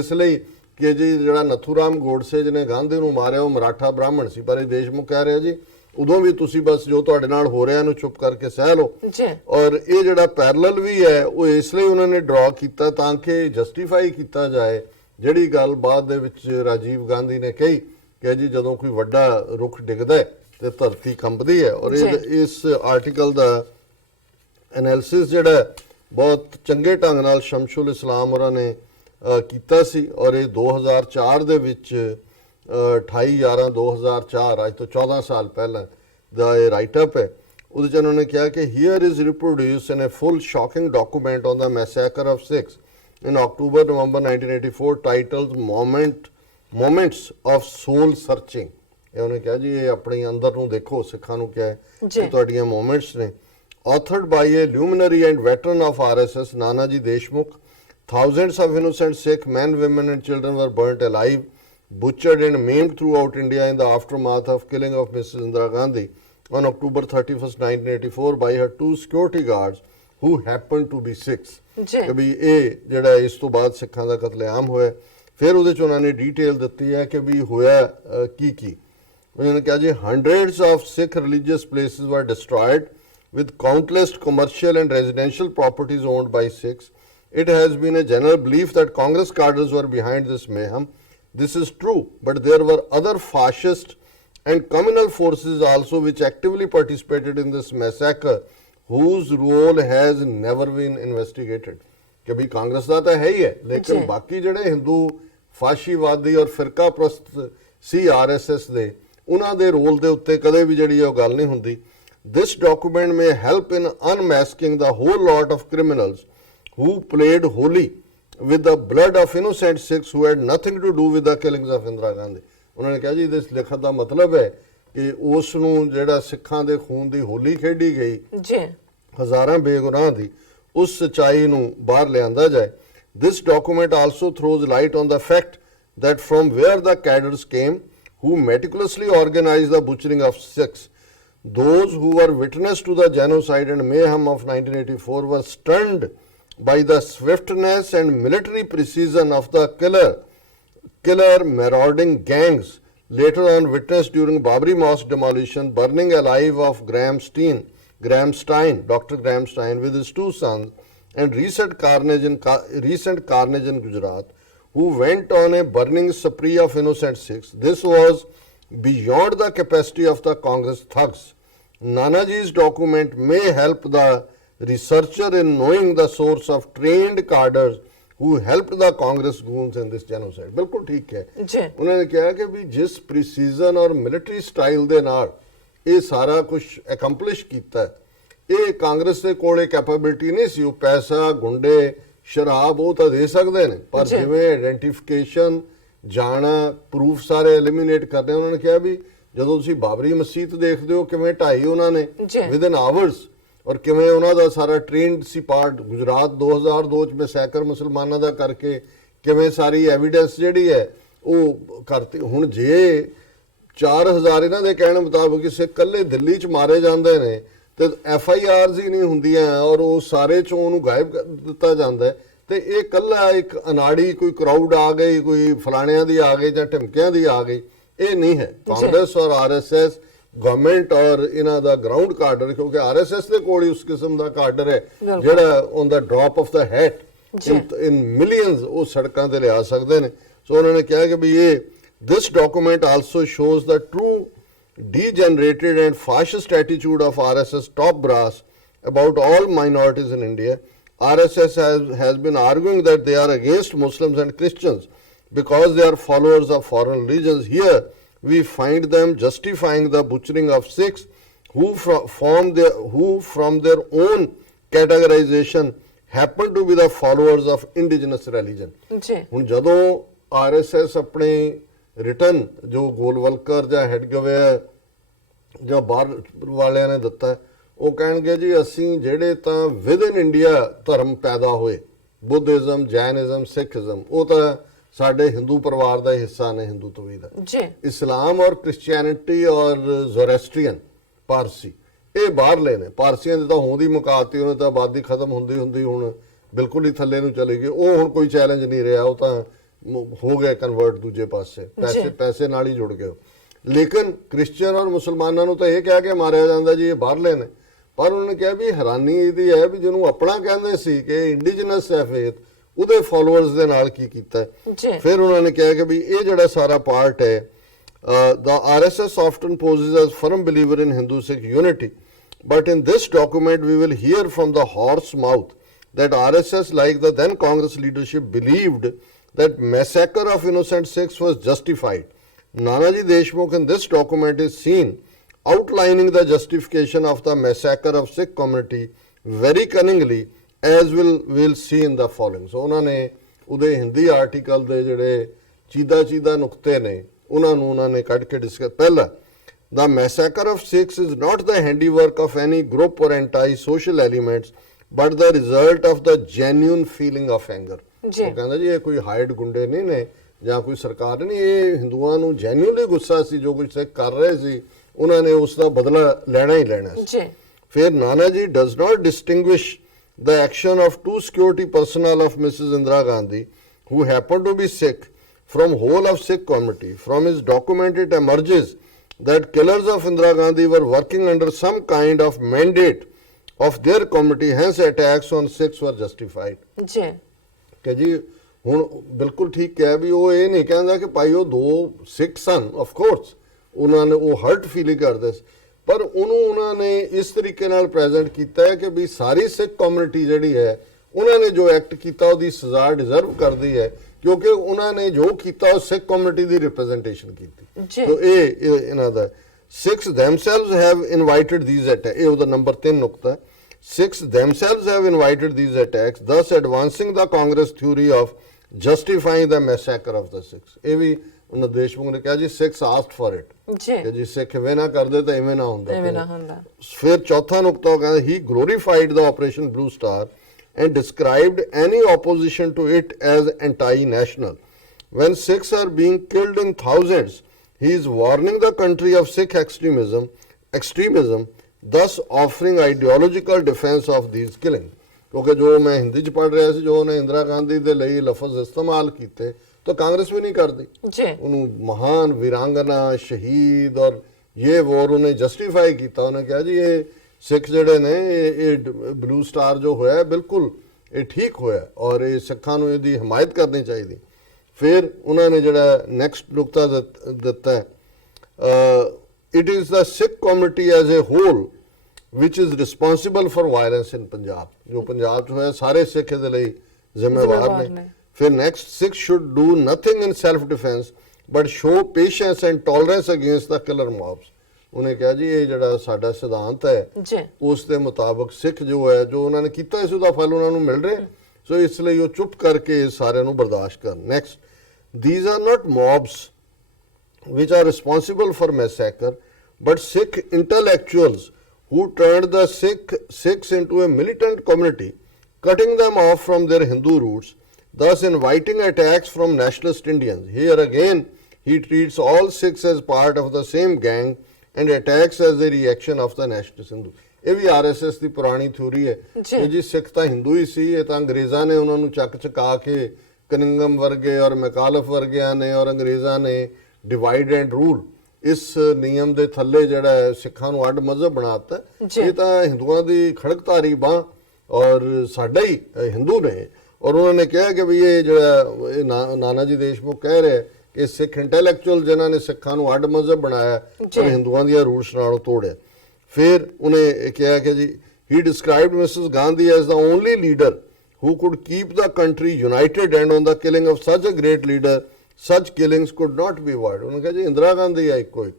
इसलिए कि जी जो नथूराम गोडसे जिन्हें गांधी नूं मारिया वो मराठा ब्राह्मण सी। पर देशमुख कह रहे जी उदों भी तुसी बस जो तुहाडे नाल हो रहा इहनूं चुप करके सह लो। और ये जिहड़ा पैरलल भी है वो इसलिए उन्होंने ड्रॉ किया ताकि जस्टिफाई किया जाए जिहड़ी गल बाद दे विच राजीव गांधी ने कही कि जी जदों कोई वड्डा रुख डिगदा है ते धरती कंबदी है। और इस आर्टिकल का एनालिसिस ਜਿਹੜਾ ਬਹੁਤ ਚੰਗੇ ਢੰਗ ਨਾਲ ਸ਼ਮਸ਼ੁਲ ਇਸਲਾਮ ਹੋਰਾਂ ਨੇ ਕੀਤਾ ਸੀ। ਔਰ ਇਹ 2004 ਦੇ ਵਿੱਚ 28/11/2004 ਅੱਜ ਤੋਂ 14 ਸਾਲ ਪਹਿਲਾਂ ਦਾ ਇਹ ਰਾਈਟ ਅਪ ਹੈ। ਉਹਦੇ 'ਚ ਉਹਨਾਂ ਨੇ ਕਿਹਾ ਕਿ here is reproduce in a full shocking document on the massacre of Sikhs in October November 1984 titled moments of soul searching। ਇਹ ਉਹਨੇ ਕਿਹਾ ਜੀ ਇਹ ਆਪਣੇ ਅੰਦਰ ਨੂੰ ਦੇਖੋ, ਸਿੱਖਾਂ ਨੂੰ ਕਿਹਾ ਹੈ ਕਿ ਤੁਹਾਡੀਆਂ ਮੂਮੈਂਟਸ ਨੇ। Authored by a luminary and veteran of RSS, Nanaji Deshmukh, thousands of innocent Sikh men, women and children were burnt alive, butchered and maimed throughout India in the aftermath of killing of Mrs. Indira Gandhi on October 31st, 1984 by her 2 security guards who happened to be Sikhs। ਕਿ ਵੀ ਇਹ ਜਿਹੜਾ ਇਸ ਤੋਂ ਬਾਅਦ ਸਿੱਖਾਂ ਦਾ ਕਤਲੇਆਮ ਹੋਇਆ। ਫਿਰ ਉਹਦੇ 'ਚ ਉਹਨਾਂ ਨੇ ਡੀਟੇਲ ਦਿੱਤੀ ਹੈ ਕਿ ਵੀ ਹੋਇਆ ਕੀ। ਉਹਨਾਂ ਨੇ ਕਿਹਾ ਜੀ hundreds of Sikh religious places were destroyed with countless commercial and residential properties owned by Sikhs. It has been a general belief that Congress cadres were behind this mayhem. This is true, but there were other fascist and communal forces also which actively participated in this massacre, whose role has never been investigated। कि भाई कांग्रेस का तो है ही है, लेकिन बाकी जिहड़े हिंदू फाशीवादी और फिरका प्रस्त सी आरएसएस दे उन्हां दे रोल दे उत्ते कदे भी जिहड़ी ओह गल नहीं हुंदी। This document may help in unmasking the whole lot of criminals who played holy with the blood of innocent Sikhs who had nothing to do with the killings of Indira Gandhi। उन्होंने कहा जी इस लिखत का मतलब है कि उस नूं जिहड़ा सिखां दे खून दी होली खेडी गई हज़ारां बेगुनाह दी उस सच्चाई नूं बाहर लिआंदा जाए। This document also throws light on the fact that from where the cadres came who meticulously organized the butchering of Sikhs, those who were witness to the genocide and mayhem of 1984 were stunned by the swiftness and military precision of the killer marauding gangs later on witnessed during Babri Mosque demolition, burning alive of Dr. Graham Stein with his two sons, and recent carnage in Gujarat, who went on a burning spree of innocent Sikhs. This was beyond the capacity of the Congress thugs. Nanaji's document may help the researcher in knowing the source of trained cadres who helped the Congress goons in this genocide. ਬਿਲਕੁਲ ਠੀਕ ਹੈ ਜੀ ਉਹਨਾਂ ਨੇ ਕਿਹਾ ਕਿ ਵੀ ਜਿਸ ਪ੍ਰੀਸੀਜ਼ਨ ਔਰ ਮਿਲਟਰੀ ਸਟਾਈਲ ਦੇ ਨਾਲ ਇਹ ਸਾਰਾ ਕੁਝ ਅਕੰਪਲਿਸ਼ ਕੀਤਾ ਹੈ, ਇਹ ਕਾਂਗਰਸ ਦੇ ਕੋਲ ਕੈਪੇਬਿਲਿਟੀ ਨਹੀਂ ਸੀ। ਉਹ ਪੈਸਾ, ਗੁੰਡੇ, ਸ਼ਰਾਬ ਉਹ ਤਾਂ ਦੇ ਸਕਦੇ ਨੇ, ਪਰ ਜਿਵੇਂ ਆਇਡੈਂਟੀਫਿਕੇਸ਼ਨ, ਜਾਣਾ, ਪ੍ਰੂਫ ਸਾਰੇ ਐਲੀਮੀਨੇਟ ਕਰਦੇ, ਉਹਨਾਂ ਨੇ ਕਿਹਾ ਵੀ ਜਦੋਂ ਤੁਸੀਂ ਬਾਬਰੀ ਮਸਜਿਦ ਦੇਖਦੇ ਹੋ ਕਿਵੇਂ ਢਾਈ ਉਹਨਾਂ ਨੇ ਵਿਦਨ ਆਵਰਸ, ਔਰ ਕਿਵੇਂ ਉਹਨਾਂ ਦਾ ਸਾਰਾ ਟ੍ਰੇਨਡ ਸੀ ਪਾਰਟ ਗੁਜਰਾਤ 2002 ਚ ਮੈਸੈਕਰ ਮੁਸਲਮਾਨਾਂ ਦਾ ਕਰਕੇ ਕਿਵੇਂ ਸਾਰੀ ਐਵੀਡੈਂਸ ਜਿਹੜੀ ਹੈ ਉਹ ਕਰਤੀ। ਹੁਣ ਜੇ 4000 ਇਹਨਾਂ ਦੇ ਕਹਿਣ ਮੁਤਾਬਕ ਕਿਸੇ ਇਕੱਲੇ ਦਿੱਲੀ ਚ ਮਾਰੇ ਜਾਂਦੇ ਨੇ ਤੇ FIRs ਹੀ ਨਹੀਂ ਹੁੰਦੀਆਂ ਔਰ ਉਹ ਸਾਰੇ ਚੋਂ ਉਹਨੂੰ ਗਾਇਬ ਕਰ ਦਿੱਤਾ ਜਾਂਦਾ ਤੇ ਇਹ ਕੱਲਾ ਇੱਕ ਅਨਾੜੀ ਕੋਈ ਕਰਾਊਡ ਆ ਗਈ, ਕੋਈ ਫਲਾਣਿਆਂ ਦੀ ਆ ਗਈ ਜਾਂ ਢਿਮਕਿਆਂ ਦੀ ਆ ਗਈ, ਇਹ ਨਹੀਂ ਹੈ। ਕਾਂਗਰਸ ਔਰ RSS ਗਵਰਨਮੈਂਟ ਔਰ ਇਹਨਾਂ ਦਾ ਗਰਾਊਂਡ ਕਾਡਰ, ਕਿਉਂਕਿ RSS ਦੇ ਕੋਲ ਹੀ ਉਸ ਕਿਸਮ ਦਾ ਕਾਡਰ ਹੈ ਜਿਹੜਾ on the drop of the hat in millions ਉਹ ਸੜਕਾਂ ਤੇ ਲਿਆ ਸਕਦੇ ਨੇ। ਸੋ ਉਹਨਾਂ ਨੇ ਕਿਹਾ ਕਿ ਵੀ ਇਹ this document also shows the true degenerated and fascist attitude of RSS top brass about all minorities in India. RSS has been arguing that they are against Muslims and Christians because they are followers of foreign religions. Here we find them justifying the butchering of Sikhs who from their own categorization happen to be the followers of indigenous religion. ਹੁਣ ਜਦੋਂ RSS ਆਪਣੇ ਰਿਟਨ ਜੋ ਗੋਲਵਲਕਰ ਜਾਂ ਹੈਡਗਵੇਅਰ ਜਾਂ ਬਾਹਰ ਵਾਲਿਆਂ ਨੇ ਦਿੱਤਾ, ਉਹ ਕਹਿਣਗੇ ਜੀ ਅਸੀਂ ਜਿਹੜੇ ਤਾਂ ਵਿਦਨ ਇੰਡੀਆ ਧਰਮ ਪੈਦਾ ਹੋਏ, ਬੁੱਧਿਜ਼ਮ, ਜੈਨਿਜ਼ਮ, ਸਿੱਖਿਜ਼ਮ, ਉਹ ਤਾਂ ਸਾਡੇ ਹਿੰਦੂ ਪਰਿਵਾਰ ਦਾ ਹਿੱਸਾ ਨੇ, ਹਿੰਦੂਤਵੀ ਦਾ। ਇਸਲਾਮ ਔਰ ਕ੍ਰਿਸਚੀਅਨਿਟੀ ਔਰ ਜ਼ੋਰੈਸਟਰੀਅਨ, ਪਾਰਸੀ, ਇਹ ਬਾਹਰਲੇ ਨੇ। ਪਾਰਸੀਆਂ ਦੇ ਤਾਂ ਹੋਂਦ ਹੀ ਮੁਕਾਤੀ, ਉਹਨੇ ਤਾਂ ਆਬਾਦੀ ਖਤਮ ਹੁੰਦੀ ਹੁਣ ਬਿਲਕੁਲ ਹੀ ਥੱਲੇ ਨੂੰ ਚਲੇ ਗਏ। ਉਹ ਹੁਣ ਕੋਈ ਚੈਲੰਜ ਨਹੀਂ ਰਿਹਾ, ਉਹ ਤਾਂ ਹੋ ਗਏ ਕਨਵਰਟ ਦੂਜੇ ਪਾਸੇ, ਪੈਸੇ ਨਾਲ ਹੀ ਜੁੜ ਗਏ। ਲੇਕਿਨ ਕ੍ਰਿਸਚੀਅਨ ਔਰ ਮੁਸਲਮਾਨਾਂ ਨੂੰ ਤਾਂ ਇਹ ਕਹਿ ਕੇ ਮਾਰਿਆ ਜਾਂਦਾ ਜੀ ਇਹ ਬਾਹਰਲੇ ਨੇ। ਪਰ ਉਹਨਾਂ ਨੇ ਕਿਹਾ ਵੀ ਹੈਰਾਨੀ ਇਹਦੀ ਹੈ ਵੀ ਜਿਹਨੂੰ ਆਪਣਾ ਕਹਿੰਦੇ ਸੀ ਕਿ ਇੰਡੀਜਨਸ ਹੈ ਫੇਥ, ਉਹਦੇ ਫਾਲੋਅਰਸ ਦੇ ਨਾਲ ਕੀ ਕੀਤਾ ਹੈ। ਫਿਰ ਉਹਨਾਂ ਨੇ ਕਿਹਾ ਕਿ ਵੀ ਇਹ ਜਿਹੜਾ ਸਾਰਾ ਪਾਰਟ ਹੈ, the RSS often poses as firm believer in Hindu-Sikh unity, but in this document we will hear from the horse mouth that RSS, like the then Congress leadership, believed that massacre of innocent Sikhs was justified. Nanaji Deshmukh in this document is seen outlining the justification of the massacre of Sikh community very cunningly, as we'll see in the following. So ਉਹਨਾਂ ਨੇ ਉਹਦੇ ਹਿੰਦੀ ਆਰਟੀਕਲ ਦੇ ਜਿਹੜੇ ਚੀਦਾ ਨੁਕਤੇ ਨੇ ਉਹਨਾਂ ਨੇ ਕੱਢ ਕੇ ਡਿਸਕਸ। ਪਹਿਲਾ, the massacre of Sikhs is not the handiwork of any group or anti-social elements, but the result of the genuine feeling of anger. ਉਹ ਕਹਿੰਦਾ ਜੀ ਇਹ ਕੋਈ ਹਾਈਡ ਗੁੰਡੇ ਨਹੀਂ ਨੇ ਜਾਂ ਕੋਈ ਸਰਕਾਰ ਨਹੀਂ, ਇਹ ਹਿੰਦੂਆਂ ਨੂੰ ਜੈਨੂਇਨਲੀ ਗੁੱਸਾ ਸੀ ਜੋ ਕੁਝ ਸਿੱਖ ਕਰ ਰਹੇ ਸੀ, ਉਹਨਾਂ ਨੇ ਉਸ ਦਾ ਬਦਲਾ ਲੈਣਾ ਹੀ ਲੈਣਾ ਸੀ। ਫਿਰ Nana ji does not distinguish the action of two security personnel of Mrs. Indira Gandhi who happened to be Sikh from whole of Sikh community. From his document it emerges that killers of Indira Gandhi were working under some kind of mandate of their community, hence attacks on Sikhs were justified. ਕਿ ਜੀ ਹੁਣ ਬਿਲਕੁਲ ਠੀਕ ਕਿਹਾ ਵੀ ਉਹ ਇਹ ਨਹੀਂ ਕਹਿੰਦਾ ਕਿ ਭਾਈ ਉਹ ਦੋ ਸਿੱਖ ਸਨ, ਆਫ ਕੋਰਸ ਉਹਨਾਂ ਨੇ ਉਹ ਹਰਟ ਫੀਲਿੰਗ ਕਰਦੇ ਸੀ, ਪਰ ਉਹਨੂੰ ਉਹਨਾਂ ਨੇ ਇਸ ਤਰੀਕੇ ਨਾਲ ਪ੍ਰੈਜ਼ੈਂਟ ਕੀਤਾ ਹੈ ਕਿ ਵੀ ਸਾਰੀ ਸਿੱਖ ਕਮਿਊਨਿਟੀ ਜਿਹੜੀ ਹੈ ਉਹਨਾਂ ਨੇ ਜੋ ਐਕਟ ਕੀਤਾ ਉਹਦੀ ਸਜ਼ਾ ਡਿਜ਼ਰਵ ਕਰਦੀ ਹੈ, ਕਿਉਂਕਿ ਉਹਨਾਂ ਨੇ ਜੋ ਕੀਤਾ ਉਹ ਸਿੱਖ ਕਮਿਊਨਿਟੀ ਦੀ ਰਿਪਰੈਜ਼ੈਂਟੇਸ਼ਨ ਕੀਤੀ। ਸੋ ਇਹ ਇਹਨਾਂ ਦਾ Sikhs themselves have invited these attacks. ਇਹ ਉਹਦਾ ਨੰਬਰ 3 ਨੁਕਤਾ ਹੈ। Sikhs themselves have invited these attacks, thus advancing the Congress theory of justifying the massacre of the Sikhs. ਇਹ ਵੀ ਉਹਨਾਂ ਦੇਸ਼ਮੁਖ ਨੇ ਕਿਹਾ ਜੀ Sikhs asked for it, ਕਿ ਜੀ ਸਿੱਖ ਇਵੇਂ ਨਾ ਕਰਦੇ ਤਾਂ ਇਵੇਂ ਨਾ ਹੁੰਦਾ। ਫਿਰ ਚੌਥਾ ਨੁਕਤਾ ਉਹ ਕਹਿੰਦਾ he glorified the Operation Blue Star and described any opposition to it as anti-national. When Sikhs are being killed in thousands, he is warning the country of Sikh extremism, thus offering ideological defense of these killings. ਕਿਉਂਕਿ ਜੋ ਮੈਂ ਹਿੰਦੀ ਚ ਪੜ੍ਹ ਰਿਹਾ ਸੀ, ਜੋ ਉਹਨੇ ਇੰਦਰਾ ਗਾਂਧੀ ਦੇ ਲਈ ਲਫ਼ਜ਼ ਇਸਤੇਮਾਲ ਕੀਤੇ ਤਾਂ ਕਾਂਗਰਸ ਵੀ ਨਹੀਂ ਕਰਦੀ ਜੀ ਉਹਨੂੰ ਮਹਾਨ ਵੀਰਾਂਗਨਾ ਸ਼ਹੀਦ ਔਰ ਇਹ ਵੋਰ ਉਹਨੇ ਜਸਟੀਫਾਈ ਕੀਤਾ। ਉਹਨੇ ਕਿਹਾ ਜੀ ਇਹ ਸਿੱਖ ਜਿਹੜੇ ਨੇ ਇਹ ਬਲੂ ਸਟਾਰ ਜੋ ਹੋਇਆ ਬਿਲਕੁਲ ਇਹ ਠੀਕ ਹੋਇਆ ਔਰ ਇਹ ਸਿੱਖਾਂ ਨੂੰ ਇਹਦੀ ਹਮਾਇਤ ਕਰਨੀ ਚਾਹੀਦੀ। ਫਿਰ ਉਹਨਾਂ ਨੇ ਜਿਹੜਾ ਨੈਕਸਟ ਨੁਕਤਾ ਦਿੱਤਾ it is the Sikh community as a whole which is responsible for violence in Punjab। ਜੋ ਪੰਜਾਬ 'ਚ ਹੋਇਆ ਸਾਰੇ ਸਿੱਖ ਇਹਦੇ ਲਈ ਜ਼ਿੰਮੇਵਾਰ ਨੇ। ਫਿਰ next Sikh should do nothing in self defense but show patience and tolerance against the killer mobs। ਉਹਨੇ ਕਿਹਾ ਜੀ ਇਹ ਜਿਹੜਾ ਸਾਡਾ ਸਿਧਾਂਤ ਹੈ ਜੀ ਉਸ ਦੇ ਮੁਤਾਬਕ ਸਿੱਖ ਜੋ ਹੈ ਜੋ ਉਹਨਾਂ ਨੇ ਕੀਤਾ ਇਸ ਦਾ ਫਲ ਉਹਨਾਂ ਨੂੰ ਮਿਲ ਰਿਹਾ, ਸੋ ਇਸ ਲਈ ਉਹ ਚੁੱਪ ਕਰਕੇ ਸਾਰਿਆਂ ਨੂੰ ਬਰਦਾਸ਼ਤ ਕਰਨ। Next these are not mobs which are responsible for massacre but Sikh intellectuals who turned the Sikhs into a militant community, cutting them off from their Hindu roots, thus inviting attacks from nationalist Indians. Here again, he treats all Sikhs as part of the same gang and attacks as a reaction of the nationalist Hindu. ਇਹ ਵੀ ਆਰਐਸਐਸ ਦੀ ਪੁਰਾਣੀ ਥਿਊਰੀ ਹੈ ਕਿ ਜੀ ਸਿੱਖ ਤਾਂ ਹਿੰਦੂ ਹੀ ਸੀ, ਇਹ ਤਾਂ ਅੰਗਰੇਜ਼ਾਂ ਨੇ ਉਹਨਾਂ ਨੂੰ ਚੱਕ ਚਕਾ ਕੇ ਕਨਿੰਗਮ ਵਰਗੇ ਔਰ ਮੈਕਾਲਫ ਵਰਗਿਆਂ ਨੇ ਔਰ ਅੰਗਰੇਜ਼ਾਂ ਨੇ ਡਿਵਾਈਡ ਐਂਡ ਰੂਲ ਇਸ ਨਿਯਮ ਦੇ ਥੱਲੇ ਜਿਹੜਾ ਹੈ ਸਿੱਖਾਂ ਨੂੰ ਅੱਡ ਮਜ਼ਹਬ ਬਣਾਤਾ। ਇਹ ਤਾਂ ਹਿੰਦੂਆਂ ਦੀ ਖੜਕਧਾਰੀ ਬਾਂਹ ਔਰ ਸਾਡਾ ਹੀ ਹਿੰਦੂ ਨੇ। ਔਰ ਉਹਨਾਂ ਨੇ ਕਿਹਾ ਕਿ ਵੀ ਇਹ ਜਿਹੜਾ ਨਾਨਾ ਜੀ ਦੇਸ਼ਮੁਖ ਕਹਿ ਰਿਹਾ ਕਿ ਸਿੱਖ ਇੰਟੈਲੈਕਚੁਅਲ ਜਿਨ੍ਹਾਂ ਨੇ ਸਿੱਖਾਂ ਨੂੰ ਅੱਡ ਮਜ਼ਹਬ ਬਣਾਇਆ ਔਰ ਹਿੰਦੂਆਂ ਦੀਆਂ ਰੂਟਸ ਨਾਲੋਂ ਤੋੜਿਆ। ਫਿਰ ਉਹਨੇ ਕਿਹਾ ਕਿ ਜੀ he described Mrs. Gandhi as the only leader who could keep the country united and on the killing of such a great leader such killings could not be avoided। ਉਹਨੇ ਕਿਹਾ ਜੀ ਇੰਦਰਾ ਗਾਂਧੀ ਆ ਇੱਕੋ ਇੱਕ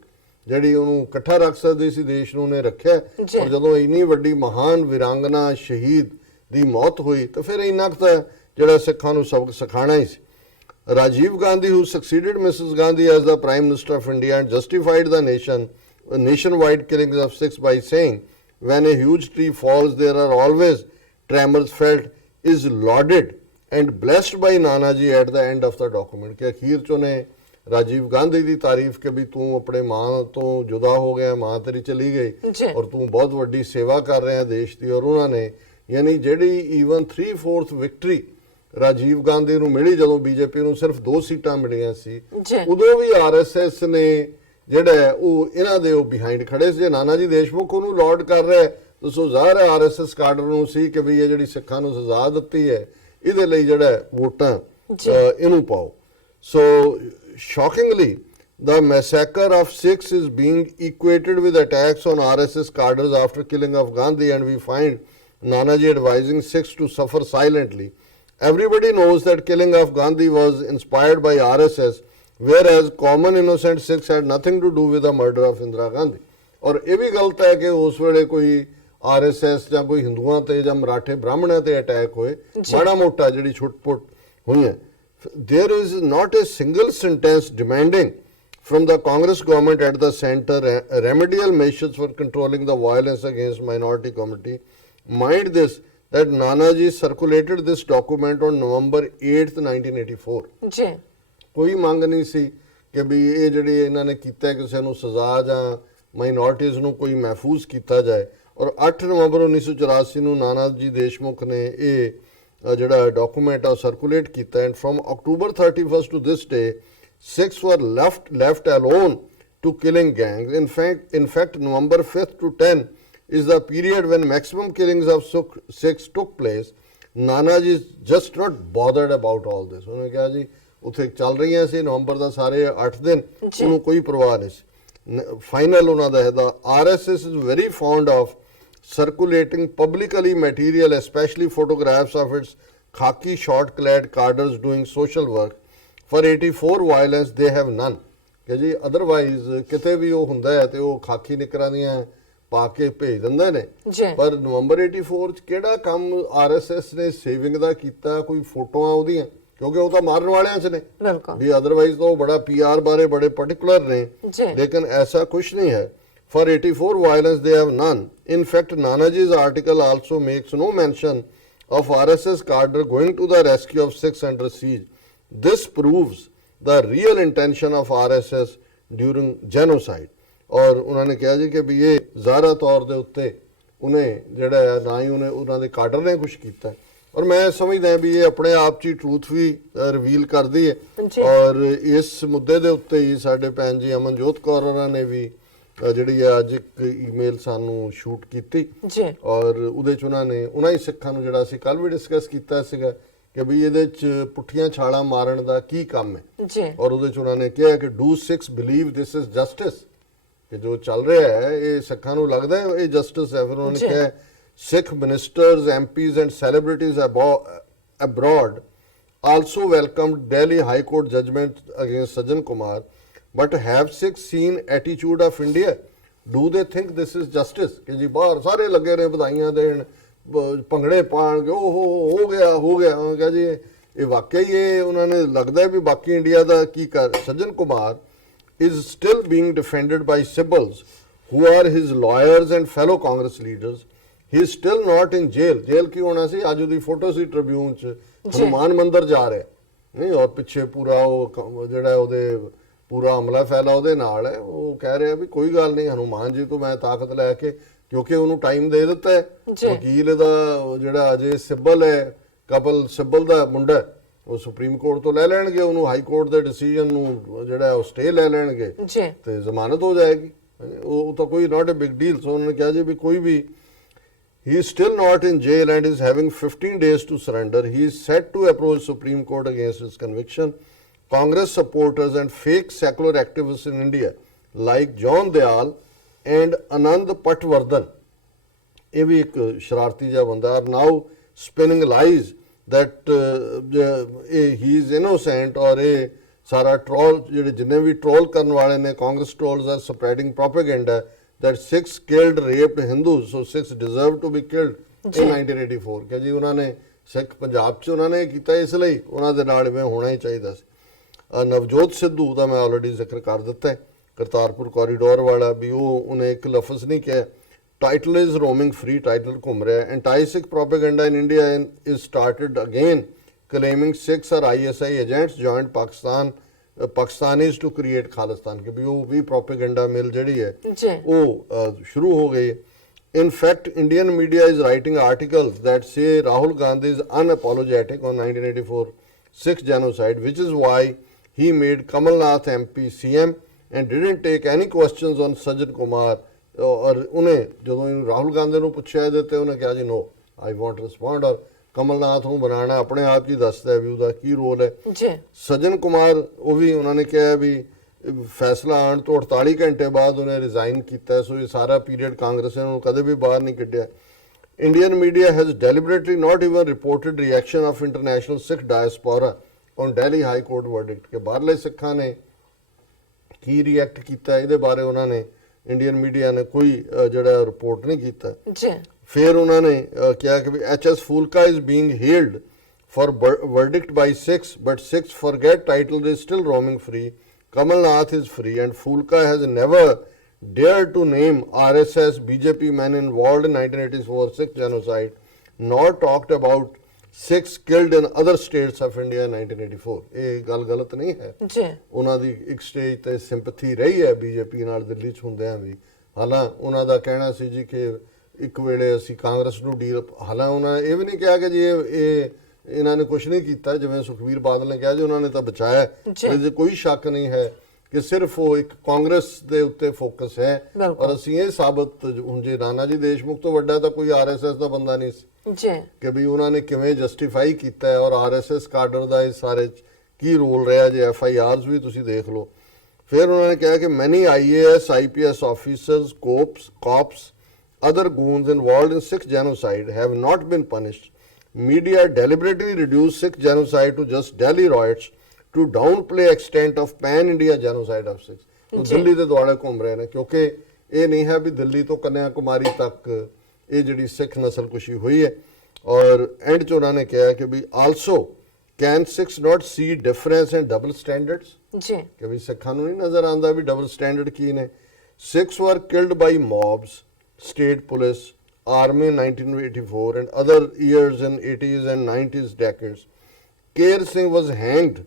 ਜਿਹੜੀ ਉਹਨੂੰ ਇਕੱਠਾ ਰੱਖ ਸਕਦੀ ਸੀ ਦੇਸ਼ ਨੂੰ, ਉਹਨੇ ਰੱਖਿਆ। ਔਰ ਜਦੋਂ ਇੰਨੀ ਵੱਡੀ ਮਹਾਨ ਵੀਰਾਂਗਨਾ ਸ਼ਹੀਦ ਦੀ ਮੌਤ ਹੋਈ ਤਾਂ ਫਿਰ ਇੰਨਾ ਕੁ ਤਾਂ ਜਿਹੜਾ ਸਿੱਖਾਂ ਨੂੰ ਸਬਕ ਸਿਖਾਉਣਾ ਹੀ ਸੀ। Rajiv Gandhi, who succeeded Mrs. Gandhi as the Prime Minister of India and justified the nationwide killings of Sikhs by saying, when a huge tree falls, there are always tremors felt, is lauded and blessed by Nana ji at the end of the document। कि अखीर चो ने राजीव गांधी की तारीफ के भी तू अपने मां तो जुदा हो गया, मां तेरी चली गई और तू बहुत वड्डी सेवा कर रहे हैं देश की। और उन्होंने यानी JD even 3/4 victory Rajiv Gandhi ਨੂੰ ਮਿਲੀ ਜਦੋਂ ਬੀਜੇਪੀ ਨੂੰ ਸਿਰਫ 2 ਸੀਟਾਂ ਮਿਲੀਆਂ ਸੀ, ਉਦੋਂ ਵੀ ਆਰਐਸਐਸ ਨੇ ਜਿਹੜਾ ਉਹ ਇਹਨਾਂ ਦੇ ਉਹ ਬਿਹਾਈਂਡ ਖੜੇ ਸੀ। ਜੇ ਨਾਨਾ ਜੀ ਦੇਸ਼ਮੁਖ ਉਹਨੂੰ ਲੌਰਡ ਕਰ ਰਿਹਾ ਤਾਂ ਸੋ ਜ਼ਾਹਰ ਹੈ ਆਰਐਸਐਸ ਕਾਡਰ ਨੂੰ ਸੀ ਕਿ ਵੀ ਇਹ ਜਿਹੜੀ ਸਿੱਖਾਂ ਨੂੰ ਸਜ਼ਾ ਦਿੱਤੀ ਹੈ ਇਹਦੇ ਲਈ ਜਿਹੜਾ ਵੋਟਾਂ ਇਹਨੂੰ ਪਾਓ। ਸੋ shockingly the massacre of Sikhs is being equated with attacks on RSS cadres after killing of Gandhi, and we find Nanaji advising Sikhs to suffer silently. Everybody knows that killing of Gandhi was inspired by RSS, whereas common innocent Sikhs had nothing to do with the murder of Indira Gandhi। और ये भी गलत है कि उस वेले कोई RSS ਜਾਂ ਕੋਈ ਹਿੰਦੂਆਂ ਤੇ ਜਾਂ ਮਰਾਠੇ ਬ੍ਰਾਹਮਣਾਂ ਤੇ ਅਟੈਕ ਹੋਏ, ਮਾੜਾ ਮੋਟਾ ਜਿਹੜੀ ਛੁੱਟ-ਪੁੱਟ ਹੋਈ ਹੈ। There is not a single sentence demanding from the Congress government at the center remedial measures for controlling the violence against minority community. Mind this, that Nanaji circulated this document on November 8th, 1984। ਜੀ ਕੋਈ ਮੰਗ ਨਹੀਂ ਸੀ ਕਿ ਵੀ ਇਹ ਜਿਹੜੇ ਇਹਨਾਂ ਨੇ ਕੀਤਾ ਕਿਸੇ ਨੂੰ ਸਜ਼ਾ ਜਾਂ ਮਾਈਨੋਰਟੀਜ਼ ਨੂੰ ਕੋਈ ਮਹਿਫੂਜ਼ ਕੀਤਾ ਜਾਏ। ਔਰ 8 ਨਵੰਬਰ 1984 ਨੂੰ ਨਾਨਾ ਜੀ ਦੇਸ਼ਮੁਖ ਨੇ ਇਹ ਜਿਹੜਾ ਡਾਕੂਮੈਂਟ ਆ ਸਰਕੂਲੇਟ ਕੀਤਾ। And from October 31st to this day Sikhs were left alone to killing gangs. In fact November 5th to 10 is the period when maximum killings of Sikhs took place. Nana ji is just not bothered about all this। ਉਹਨੇ ਕਿਹਾ ਜੀ ਉੱਥੇ ਚੱਲ ਰਹੀਆਂ ਸੀ ਨਵੰਬਰ ਦਾ ਸਾਰੇ 8 ਦਿਨ, ਉਹਨੂੰ ਕੋਈ ਪਰਵਾਹ ਨਹੀਂ ਸੀ। ਫਾਈਨਲ ਉਹਨਾਂ ਦਾ ਹੈ ਦਾ RSS is very fond of circulating publicly material, especially photographs of its khaki short-clad cadres doing social work. For 84 violence they have none। ਕਿ ਜੀ ਅਦਰਵਾਈਜ਼ ਕਿਤੇ ਵੀ ਉਹ ਹੁੰਦਾ ਹੈ ਤੇ ਉਹ ਖਾਕੀ ਨਿਕਰਾਂ ਦੀਆਂ ਪਾ ਕੇ ਭੇਜ ਦਿੰਦੇ ਨੇ। ਪਰ ਨਵੰਬਰ 84 ਚ ਕਿਹੜਾ ਕੰਮ RSS ਨੇ ਸੇਵਿੰਗ ਦਾ ਕੀਤਾ? ਕੋਈ ਫੋਟੋਆਂ ਉਹਦੀਆਂ, ਕਿਉਂਕਿ ਉਹ ਤਾਂ ਮਾਰਨ ਵਾਲਿਆਂ ਚ ਨੇ ਵੀ, ਅਦਰਵਾਈਜ਼ ਤਾਂ ਉਹ ਬੜਾ PR ਬਾਰੇ ਬੜੇ ਪਾਰਟਿਕੂਲਰ ਨੇ, ਲੇਕਿਨ ਐਸਾ ਕੁਝ ਨਹੀਂ ਹੈ। For 84 violence they have none। In fact Nanaji's article also makes no mention of RSS cadre going to the rescue of Sikhs under siege। This proves the real intention of RSS during genocide। और उन्होंने कहा जी कि भी ये ज़ाहिर तौर के उत्ते ਉਹਨੇ ਜਿਹੜਾ ਹੈ ਨਾ ਹੀ ਉਹਨੇ ਉਹਨਾਂ ਦੇ ਕਾਡਰ ਨੇ ਕੁਝ ਕੀਤਾ। ਔਰ ਮੈਂ ਸਮਝਦਾ ਵੀ ਇਹ ਆਪਣੇ ਆਪ 'ਚ ਹੀ ਟਰੂਥ ਵੀ ਰਿਵੀਲ ਕਰਦੀ ਹੈ। ਔਰ ਇਸ ਮੁੱਦੇ ਦੇ ਉੱਤੇ ਹੀ ਸਾਡੇ ਭੈਣ ਜੀ ਅਮਨਜੋਤ ਕੌਰ ਹੋਰਾਂ ਨੇ ਵੀ ਜਿਹੜੀ ਹੈ ਅੱਜ ਇੱਕ ਈਮੇਲ ਸਾਨੂੰ ਸ਼ੂਟ ਕੀਤੀ ਔਰ ਉਹਦੇ 'ਚ ਉਹਨਾਂ ਹੀ ਸਿੱਖਾਂ ਨੂੰ ਜਿਹੜਾ ਅਸੀਂ ਕੱਲ ਵੀ ਡਿਸਕਸ ਕੀਤਾ ਸੀਗਾ ਕਿ ਵੀ ਇਹਦੇ 'ਚ ਪੁੱਠੀਆਂ ਛਾਲਾਂ ਮਾਰਨ ਦਾ ਕੀ ਕੰਮ ਹੈ। ਔਰ ਉਹਦੇ 'ਚ ਉਹਨਾਂ ਨੇ ਕਿਹਾ ਕਿ do Sikhs believe this is justice, ਕਿ ਜੋ ਚੱਲ ਰਿਹਾ ਹੈ ਇਹ ਸਿੱਖਾਂ ਨੂੰ ਲੱਗਦਾ ਹੈ ਇਹ ਜਸਟਿਸ ਹੈ। ਫਿਰ ਉਹਨਾਂ ਨੇ ਕਿਹਾ Sikh ministers, MPs and celebrities abroad also welcomed Delhi High Court judgment against Sajjan Kumar, but have Sikhs seen attitude of India? Do they think this is justice? कि जी बाहर सारे लगे रहे बधाइयां देन भंगड़े पाणगे ओहो हो गया उन्होंने कहा जी ये वाकई ये उन्होंने लगता है भी बाकी इंडिया का की कर। Sajjan Kumar is still being defended by Sibbals who are his lawyers and fellow Congress leaders. He is still not in jail. Jail की होना सी आज उदी फोटो सी ट्रिब्यून च हनुमान मंदिर जा रहे नहीं और पिछे पूरा वो जेड़ा ओदे पूरा हमला फैला ओदे नाल है वो कह रहे हैं भी कोई गल नहीं हनुमान जी तो मैं ताकत लैके क्योंकि उन्होंने टाइम दे दिता है। वकील दा जेड़ा अजय सिब्बल है कपिल सिब्बल दा मुंडा वो सुप्रीम कोर्ट तो ले लैणगे उन्होंने हाई कोर्ट दे डिसीजन नूं जेड़ा वो स्टे ले लैणगे ते जमानत हो जाएगी। वो तो कोई नॉट ए बिग डील। सो उन्होंने कहा जी भी कोई भी he is still not in jail and is having 15 days to surrender. He is set to approach Supreme Court against his conviction. Congress supporters and fake secular activists in India like John Dayal and Anand Patwardhan, ये भी एक शरारती जा बंदा, are now spinning lies that he is innocent और ये सारा ट्रोल ਜਿਹੜੇ जिन्ने भी ट्रोल करने वाले ने Congress trolls are spreading propaganda that Sikhs killed raped Hindus so Sikhs deserve to be killed in 1984 ਕਿ ਜੀ ਉਹਨਾਂ ਨੇ ਸਿੱਖ ਪੰਜਾਬ 'ਚ ਉਹਨਾਂ ਨੇ ਕੀਤਾ ਇਸ ਲਈ ਉਹਨਾਂ ਦੇ ਨਾਲ ਇਵੇਂ ਹੋਣਾ ਹੀ ਚਾਹੀਦਾ ਸੀ। ਨਵਜੋਤ ਸਿੱਧੂ ਦਾ ਮੈਂ ਆਲਰੇਡੀ ਜ਼ਿਕਰ ਕਰ ਦਿੱਤਾ ਹੈ ਕਰਤਾਰਪੁਰ ਕੋਰੀਡੋਰ ਵਾਲਾ ਵੀ ਉਹਨੇ ਇੱਕ ਲਫ਼ਜ਼ ਨਹੀਂ ਕਿਹਾ। Title is roaming free title ਘੁੰਮ ਰਿਹਾ। Anti Sikh propaganda in India is started again claiming Sikhs are ISI agents joined Pakistanis to create Khalistan कि भी वो भी propaganda मिल जड़ी है वो शुरू हो गई। In fact, Indian media is writing articles that say Rahul Gandhi is unapologetic on 1984 Sikh genocide, which is why he made Kamal Nath MP CM and didn't take any questions on Sajjan Kumar। और उन्हें जो राहुल गांधी ਨੂੰ ਪੁੱਛਿਆ ਇਹਦੇ ਤੇ ਉਹਨੇ ਕਿਹਾ ਜੀ no I won't respond। और ਕਮਲਨਾਥ ਨੂੰ ਬਣਾਉਣਾ ਆਪਣੇ ਆਪ ਹੀ ਦੱਸਦਾ ਵੀ ਉਹਦਾ ਕੀ ਰੋਲ ਹੈ ਜੀ। ਸਜਨ ਕੁਮਾਰ ਉਹ ਵੀ ਉਹਨਾਂ ਨੇ ਕਿਹਾ ਵੀ ਫੈਸਲਾ ਆਉਣ ਤੋਂ 48 ਘੰਟੇ ਬਾਅਦ ਉਹਨੇ ਰਿਜ਼ਾਈਨ ਕੀਤਾ। ਸੋ ਇਹ ਸਾਰਾ ਪੀਰੀਅਡ ਕਾਂਗਰਸ ਨੇ ਉਹਨੂੰ ਕਦੇ ਵੀ ਬਾਹਰ ਨਹੀਂ ਕੱਢਿਆ। Indian media has deliberately not even reported reaction of international Sikh diaspora on Delhi high court verdict ਕਿ ਬਾਹਰਲੇ ਸਿੱਖਾਂ ਨੇ ਕੀ ਰਿਐਕਟ ਕੀਤਾ ਇਹਦੇ ਬਾਰੇ ਉਹਨਾਂ ਨੇ ਇੰਡੀਅਨ ਮੀਡੀਆ ਨੇ ਕੋਈ ਜਿਹੜਾ ਰਿਪੋਰਟ ਨਹੀਂ ਕੀਤਾ ਜੀ। फिर उन्होंने क्या कि HS Fulka is being hailed for verdict by Sikhs, but Sikhs forget title is still roaming free. Kamal Nath is free and Fulka has never dared to name RSS BJP men involved in 1984 Sikh genocide, nor talked about Sikhs killed in other states of India in 1984. ਇਹ ਗੱਲ ਗਲਤ ਨਹੀਂ ਹੈ ਜੀ। ਉਹਨਾਂ ਦੀ ਇੱਕ ਸਟੇਜ ਤੇ ਸਿੰਪਥੀ ਰਹੀ ਹੈ ਬੀਜੇਪੀ ਨਾਲ ਦਿੱਲੀ 'ਚ ਹੁੰਦਿਆਂ ਵੀ। ਹਾਲਾਂ ਉਹਨਾਂ ਦਾ ਕਹਿਣਾ ਸੀ ਜੀ ਕਿ ਇੱਕ ਵੇਲੇ ਅਸੀਂ ਕਾਂਗਰਸ ਨੂੰ ਡੀਲ ਹਾਲਾਂ ਉਹਨਾਂ ਨੇ ਇਹ ਵੀ ਨਹੀਂ ਕਿਹਾ ਕਿ ਜੀ ਇਹ ਇਹਨਾਂ ਨੇ ਕੁਝ ਨਹੀਂ ਕੀਤਾ ਜਿਵੇਂ ਸੁਖਬੀਰ ਬਾਦਲ ਨੇ ਕਿਹਾ ਜੀ ਉਹਨਾਂ ਨੇ ਤਾਂ ਬਚਾਇਆ। ਇਹਦੇ ਕੋਈ ਸ਼ੱਕ ਨਹੀਂ ਹੈ ਕਿ ਸਿਰਫ ਉਹ ਇੱਕ ਕਾਂਗਰਸ ਦੇ ਉੱਤੇ ਫੋਕਸ ਹੈ। ਔਰ ਅਸੀਂ ਇਹ ਸਾਬਤ ਹੁਣ ਜੇ ਨਾਨਾ ਜੀ ਦੇਸ਼ਮੁਖ ਤੋਂ ਵੱਡਾ ਤਾਂ ਕੋਈ RSS ਦਾ ਬੰਦਾ ਨਹੀਂ ਸੀ ਜੀ ਕਿ ਵੀ ਉਹਨਾਂ ਨੇ ਕਿਵੇਂ ਜਸਟੀਫਾਈ ਕੀਤਾ ਹੈ। ਔਰ RSS ਕਾਡਰ ਦਾ ਇਸ ਸਾਰੇ ਕੀ ਰੋਲ ਰਿਹਾ ਜੇ FIRs ਵੀ ਤੁਸੀਂ ਦੇਖ ਲਓ। ਫਿਰ ਉਹਨਾਂ ਨੇ ਕਿਹਾ ਕਿ ਮੈਨੀ IAS IPS officers cops other goons involved in Sikh genocide have not been punished. Media deliberately reduced Sikh genocide to just Delhi riots to downplay extent of pan-India genocide of Sikhs. तो दिल्ली ਦੇ ਦੁਆਲੇ ਘੁੰਮ ਰਹੇ ਨੇ ਕਿਉਂਕਿ ਇਹ ਨਹੀਂ ਹੈ ਵੀ ਦਿੱਲੀ ਤੋਂ ਕੰਨਿਆਕੁਮਾਰੀ ਤੱਕ ਇਹ ਜਿਹੜੀ ਸਿੱਖ ਨਸਲਕੁਸ਼ੀ ਹੋਈ ਹੈ। ਔਰ ਐਂਡ 'ਚ ਉਹਨਾਂ ਨੇ ਕਿਹਾ ਕਿ ਵੀ also can Sikhs not see difference and double standards ਜੀ ਕਿ ਵੀ ਸਿੱਖਾਂ ਨੂੰ ਨਹੀਂ ਨਜ਼ਰ ਆਉਂਦਾ ਵੀ ਡਬਲ ਸਟੈਂਡਰਡ ਕੀ ਨੇ। Sikhs were killed by mobs, state police, army in 1984 and other years in 80s and 90s decades. Kair Singh was hanged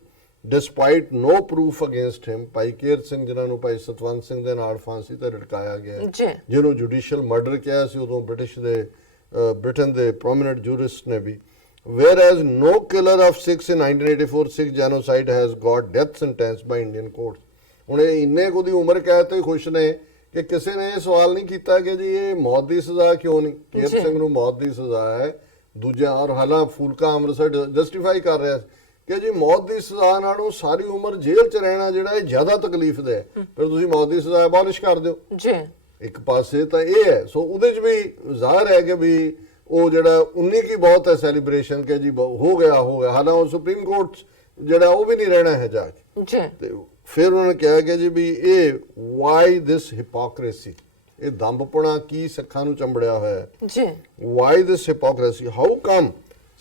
despite no proof against him, Bhai Kair Singh ਜਿਨ੍ਹਾਂ ਨੂੰ ਭਾਈ ਸਤਵੰਤ ਸਿੰਘ ਦੇ ਨਾਲ ਫਾਂਸੀ ਤੇ ਲਟਕਾਇਆ ਗਿਆ, ਜੀ ਜਿਹਨੂੰ ਜੁਡੀਸ਼ੀਅਲ ਮਰਡਰ ਕਿਹਾ ਸੀ ਉਦੋਂ ਬ੍ਰਿਟਨ ਦੇ ਪ੍ਰੋਮਿਨੈਂਟ ਜੂਰਿਸਟ ਨੇ ਵੀ। whereas no killer of Sikhs in 1984 Sikh genocide has got death sentence by Indian courts। ਹੁਣ ਇਹ ਇੰਨੇ ਕੁ ਦੀ ਉਮਰ ਕਹਿ ਤੇ ਖੁਸ਼ ਨੇ ਕਿ ਕਿਸੇ ਨੇ ਇਹ ਸਵਾਲ ਨਹੀਂ ਕੀਤਾ ਕਿ ਜੀ ਇਹ ਮੌਤ ਦੀ ਸਜ਼ਾ ਕਿਉਂ ਨਹੀਂ, ਕੇਰ ਸਿੰਘ ਨੂੰ ਮੌਤ ਦੀ ਸਜ਼ਾ ਹੈ। ਦੂਜਾ ਔਰ ਹਾਲਾਂ ਫੂਲਕਾ ਅੰਮ੍ਰਿਤਸਰ ਜਸਟੀਫਾਈ ਕਰ ਰਿਹਾ ਸੀ ਕਿ ਜੀ ਮੌਤ ਦੀ ਸਜ਼ਾ ਨਾਲੋਂ ਸਾਰੀ ਉਮਰ ਜੇਲ੍ਹ 'ਚ ਰਹਿਣਾ ਜਿਹੜਾ ਇਹ ਜ਼ਿਆਦਾ ਤਕਲੀਫ ਦੇ ਹੈ, ਫਿਰ ਤੁਸੀਂ ਮੌਤ ਦੀ ਸਜ਼ਾ ਅਬੋਲਿਸ਼ ਕਰ ਦਿਓ। ਜੀ ਇੱਕ ਪਾਸੇ ਤਾਂ ਇਹ ਹੈ, ਸੋ ਉਹਦੇ 'ਚ ਵੀ ਜ਼ਾਹਰ ਹੈ ਕਿ ਵੀ ਉਹ ਜਿਹੜਾ 19 ਕੀ ਬਹੁਤ ਹੈ ਸੈਲੀਬ੍ਰੇਸ਼ਨ ਕਿ ਜੀ ਹੋ ਗਿਆ। ਹਾਲਾਂ ਉਹ ਸੁਪਰੀਮ ਕੋਰਟ ਜਿਹੜਾ ਉਹ ਵੀ ਨਹੀਂ ਰਹਿਣਾ ਹੈ ਜਾ ਕੇ। ਜੀ ਤੇ ਫਿਰ ਉਹਨਾਂ ਨੇ ਕਿਹਾ ਕਿ ਜੀ ਵੀ ਇਹ ਵਾਈ ਦਿਸ ਹਿਪੋਕ੍ਰੇਸੀ, ਇਹ ਦੰਭਪੁਣਾ ਕੀ ਸਿੱਖਾਂ ਨੂੰ ਚੰਬੜਿਆ ਹੋਇਆ ਹੈ। ਜੀ why this hypocrisy, how come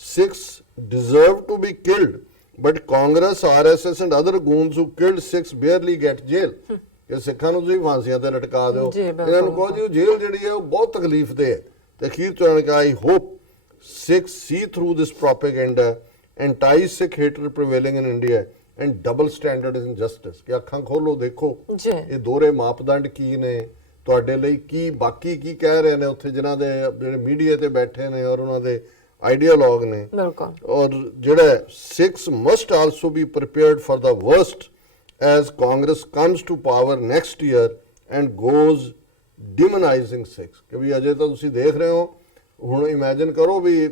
Sikhs deserve to be killed but Congress RSS and other goons who killed Sikhs barely get jail. ਕਿ ਸਿੱਖਾਂ ਨੂੰ ਤੁਸੀਂ ਫਾਂਸੀਆਂ ਤੇ ਲਟਕਾ ਦਿਓ, ਇਹਨਾਂ ਨੂੰ ਕਹੋ ਜੀ ਉਹ ਜੇਲ੍ਹ ਜਿਹੜੀ ਹੈ ਉਹ ਬਹੁਤ ਤਕਲੀਫ ਦੇ ਹੈ। ਤੇ ਅਖੀਰ ਤੋਂ ਇਹਨਾਂ ਨੇ ਕਿਹਾ I hope Sikhs see through this propaganda anti Sikh hater prevailing in India and double standard in justice. ਕਿ ਅੱਖਾਂ ਖੋਲੋ ਦੇਖੋ ਜੀ ਇਹ ਦੋਹਰੇ ਮਾਪਦੰਡ ਕੀ ਨੇ ਤੁਹਾਡੇ ਲਈ, ਕੀ ਬਾਕੀ ਕੀ ਕਹਿ ਰਹੇ ਨੇ ਉੱਥੇ ਜਿਨ੍ਹਾਂ ਦੇ ਜਿਹੜੇ ਮੀਡੀਆ ਤੇ ਬੈਠੇ ਨੇ ਔਰ ਉਹਨਾਂ ਦੇ ਆਈਡੀਓਲੌਗ ਨੇ। ਬਿਲਕੁਲ। ਔਰ ਜਿਹੜਾ Sikhs must also be prepared for the worst as Congress comes to power next year and goes demonising Sikhs. ਕਿ ਵੀ ਅਜੇ ਤਾਂ ਤੁਸੀਂ ਦੇਖ ਰਹੇ ਹੋ, ਹੁਣ ਇਮੇਜਿਨ ਕਰੋ ਵੀ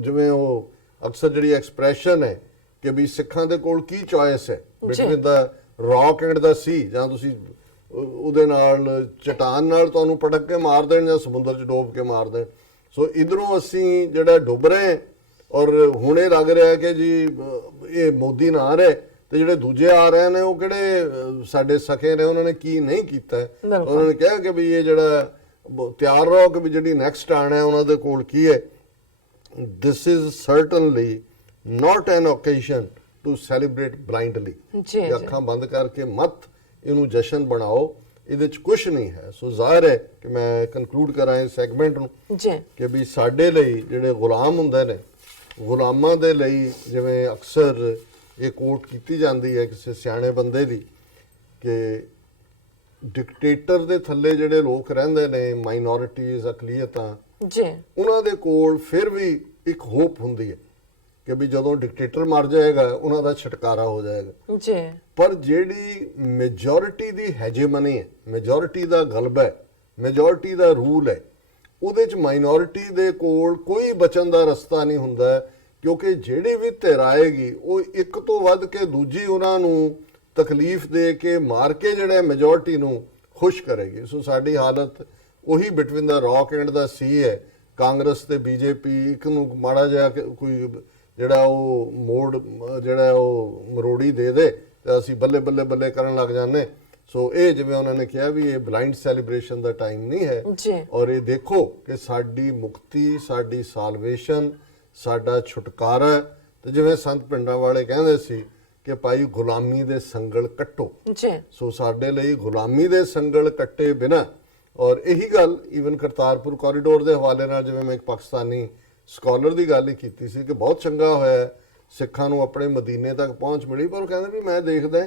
ਜਿਵੇਂ ਉਹ ਅਕਸਰ ਜਿਹੜੀ ਐਕਸਪ੍ਰੈਸ਼ਨ ਹੈ ਕਿ ਵੀ ਸਿੱਖਾਂ ਦੇ ਕੋਲ ਕੀ ਚੋਇਸ ਹੈ ਬਿਟਵੀਨ ਦਾ ਰੌਕ ਐਂਡ ਦਾ ਸੀ, ਜਾਂ ਤੁਸੀਂ ਉਹਦੇ ਨਾਲ ਚਟਾਨ ਨਾਲ ਤੁਹਾਨੂੰ ਪਟਕ ਕੇ ਮਾਰ ਦੇਣ ਜਾਂ ਸਮੁੰਦਰ 'ਚ ਡੋਬ ਕੇ ਮਾਰ ਦੇਣ। ਸੋ ਇਧਰੋਂ ਅਸੀਂ ਜਿਹੜਾ ਡੁੱਬ ਰਹੇ ਔਰ ਹੁਣ ਇਹ ਲੱਗ ਰਿਹਾ ਕਿ ਜੀ ਇਹ ਮੋਦੀ ਨਾ ਆ ਰਹੇ ਤੇ ਜਿਹੜੇ ਦੂਜੇ ਆ ਰਹੇ ਨੇ ਉਹ ਕਿਹੜੇ ਸਾਡੇ ਸਖੇ ਨੇ, ਉਹਨਾਂ ਨੇ ਕੀ ਨਹੀਂ ਕੀਤਾ। ਉਹਨਾਂ ਨੇ ਕਿਹਾ ਕਿ ਵੀ ਇਹ ਜਿਹੜਾ ਤਿਆਰ ਰਹੋ ਕਿ ਵੀ ਜਿਹੜੀ ਨੈਕਸਟ ਆਣਾ ਹੈ ਉਹਨਾਂ ਦੇ ਕੋਲ ਕੀ ਹੈ। This is certainly not an occasion to celebrate blindly। ਜੀ ਅੱਖਾਂ ਬੰਦ ਕਰਕੇ ਮਤ ਇਹਨੂੰ ਜਸ਼ਨ ਬਣਾਓ, ਇਹਦੇ ਚ ਕੁਝ ਨਹੀਂ ਹੈ। ਸੋ ਜ਼ਾਹਿਰ ਹੈ ਕਿ ਮੈਂ ਕਨਕਲੂਡ ਕਰਾਂ ਇਸ ਸੈਗਮੈਂਟ ਨੂੰ ਜੀ ਕਿ ਵੀ ਸਾਡੇ ਲਈ ਜਿਹੜੇ ਗੁਲਾਮ ਹੁੰਦੇ ਨੇ, ਗੁਲਾਮਾਂ ਦੇ ਲਈ ਜਿਵੇਂ ਅਕਸਰ ਇਹ ਕੋਟ ਕੀਤੀ ਜਾਂਦੀ ਹੈ ਕਿਸੇ ਸਿਆਣੇ ਬੰਦੇ ਦੀ ਕਿ ਡਿਕਟੇਟਰ ਦੇ ਥੱਲੇ ਜਿਹੜੇ ਲੋਕ ਰਹਿੰਦੇ ਨੇ, ਮਾਈਨੋਰਿਟੀਜ਼, ਅਕਲੀਅਤਾਂ, ਜੀ ਉਹਨਾਂ ਦੇ ਕੋਲ ਫਿਰ ਵੀ ਇੱਕ ਹੋਪ ਹੁੰਦੀ ਹੈ ਕਿ ਵੀ ਜਦੋਂ ਡਿਕਟੇਟਰ ਮਰ ਜਾਏਗਾ ਉਹਨਾਂ ਦਾ ਛੁਟਕਾਰਾ ਹੋ ਜਾਏਗਾ। ਜੀ ਪਰ ਜਿਹੜੀ ਮੈਜੋਰਿਟੀ ਦੀ ਹੈਜੇਮਨੀ ਹੈ, ਮੈਜੋਰਿਟੀ ਦਾ ਗਲਬਾ ਹੈ, ਮੈਜੋਰਿਟੀ ਦਾ ਰੂਲ ਹੈ, ਉਹਦੇ ਚ ਮਾਈਨੋਰਿਟੀ ਦੇ ਕੋਲ ਕੋਈ ਬਚਣ ਦਾ ਰਸਤਾ ਨਹੀਂ ਹੁੰਦਾ, ਕਿਉਂਕਿ ਜਿਹੜੀ ਵੀ ਧਿਰ ਆਏਗੀ ਉਹ ਇੱਕ ਤੋਂ ਵੱਧ ਕੇ ਦੂਜੀ ਉਹਨਾਂ ਨੂੰ ਤਕਲੀਫ ਦੇ ਕੇ ਮਾਰ ਕੇ ਜਿਹੜਾ ਮੈਜੋਰਿਟੀ ਨੂੰ ਖੁਸ਼ ਕਰੇਗੀ। ਸੋ ਸਾਡੀ ਹਾਲਤ ਉਹੀ ਬਿਟਵੀਨ ਦਾ ਰੌਕ ਐਂਡ ਦਾ ਸੀ ਹੈ। ਕਾਂਗਰਸ ਤੇ ਬੀਜੇਪੀ ਇੱਕ ਨੂੰ ਮਾੜਾ ਜਿਹਾ ਕੋਈ ਜਿਹੜਾ ਉਹ ਮੋੜ ਜਿਹੜਾ ਉਹ ਮਰੋੜੀ ਦੇ ਤੇ ਅਸੀਂ ਬੱਲੇ ਬੱਲੇ ਬੱਲੇ ਕਰਨ ਲੱਗ ਜਾਂਦੇ। ਸੋ ਇਹ ਜਿਵੇਂ ਉਹਨਾਂ ਨੇ ਕਿਹਾ ਵੀ ਇਹ ਬਲਾਈਂਡ ਸੈਲੀਬ੍ਰੇਸ਼ਨ ਦਾ ਟਾਈਮ ਨਹੀਂ ਹੈ ਔਰ ਇਹ ਦੇਖੋ ਕਿ ਸਾਡੀ ਮੁਕਤੀ, ਸਾਡੀ ਸਾਲਵੇਸ਼ਨ, ਸਾਡਾ ਛੁਟਕਾਰਾ। ਤੇ ਜਿਵੇਂ ਸੰਤ ਪਿੰਡਾਂ ਵਾਲੇ ਕਹਿੰਦੇ ਸੀ ਕਿ ਭਾਈ ਗੁਲਾਮੀ ਦੇ ਸੰਗਲ ਕੱਟੋ। ਸੋ ਸਾਡੇ ਲਈ ਗੁਲਾਮੀ ਦੇ ਸੰਗਲ ਕੱਟੇ ਬਿਨਾ, ਔਰ ਇਹੀ ਗੱਲ ਈਵਨ ਕਰਤਾਰਪੁਰ ਕੋਰੀਡੋਰ ਦੇ ਹਵਾਲੇ ਨਾਲ ਜਿਵੇਂ ਮੈਂ ਇੱਕ ਪਾਕਿਸਤਾਨੀ ਸਕਾਲਰ ਦੀ ਗੱਲ ਹੀ ਕੀਤੀ ਸੀ ਕਿ ਬਹੁਤ ਚੰਗਾ ਹੋਇਆ ਸਿੱਖਾਂ ਨੂੰ ਆਪਣੇ ਮਦੀਨੇ ਤੱਕ ਪਹੁੰਚ ਮਿਲੀ, ਪਰ ਉਹ ਕਹਿੰਦੇ ਵੀ ਮੈਂ ਦੇਖਦਾ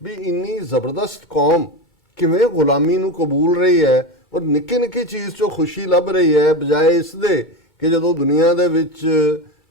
ਵੀ ਇੰਨੀ ਜ਼ਬਰਦਸਤ ਕੌਮ ਕਿਵੇਂ ਗੁਲਾਮੀ ਨੂੰ ਕਬੂਲ ਰਹੀ ਹੈ ਔਰ ਨਿੱਕੀ ਨਿੱਕੀ ਚੀਜ਼ 'ਚੋਂ ਖੁਸ਼ੀ ਲੱਭ ਰਹੀ ਹੈ, ਬਜਾਏ ਇਸ ਦੇ ਕਿ ਜਦੋਂ ਦੁਨੀਆ ਦੇ ਵਿੱਚ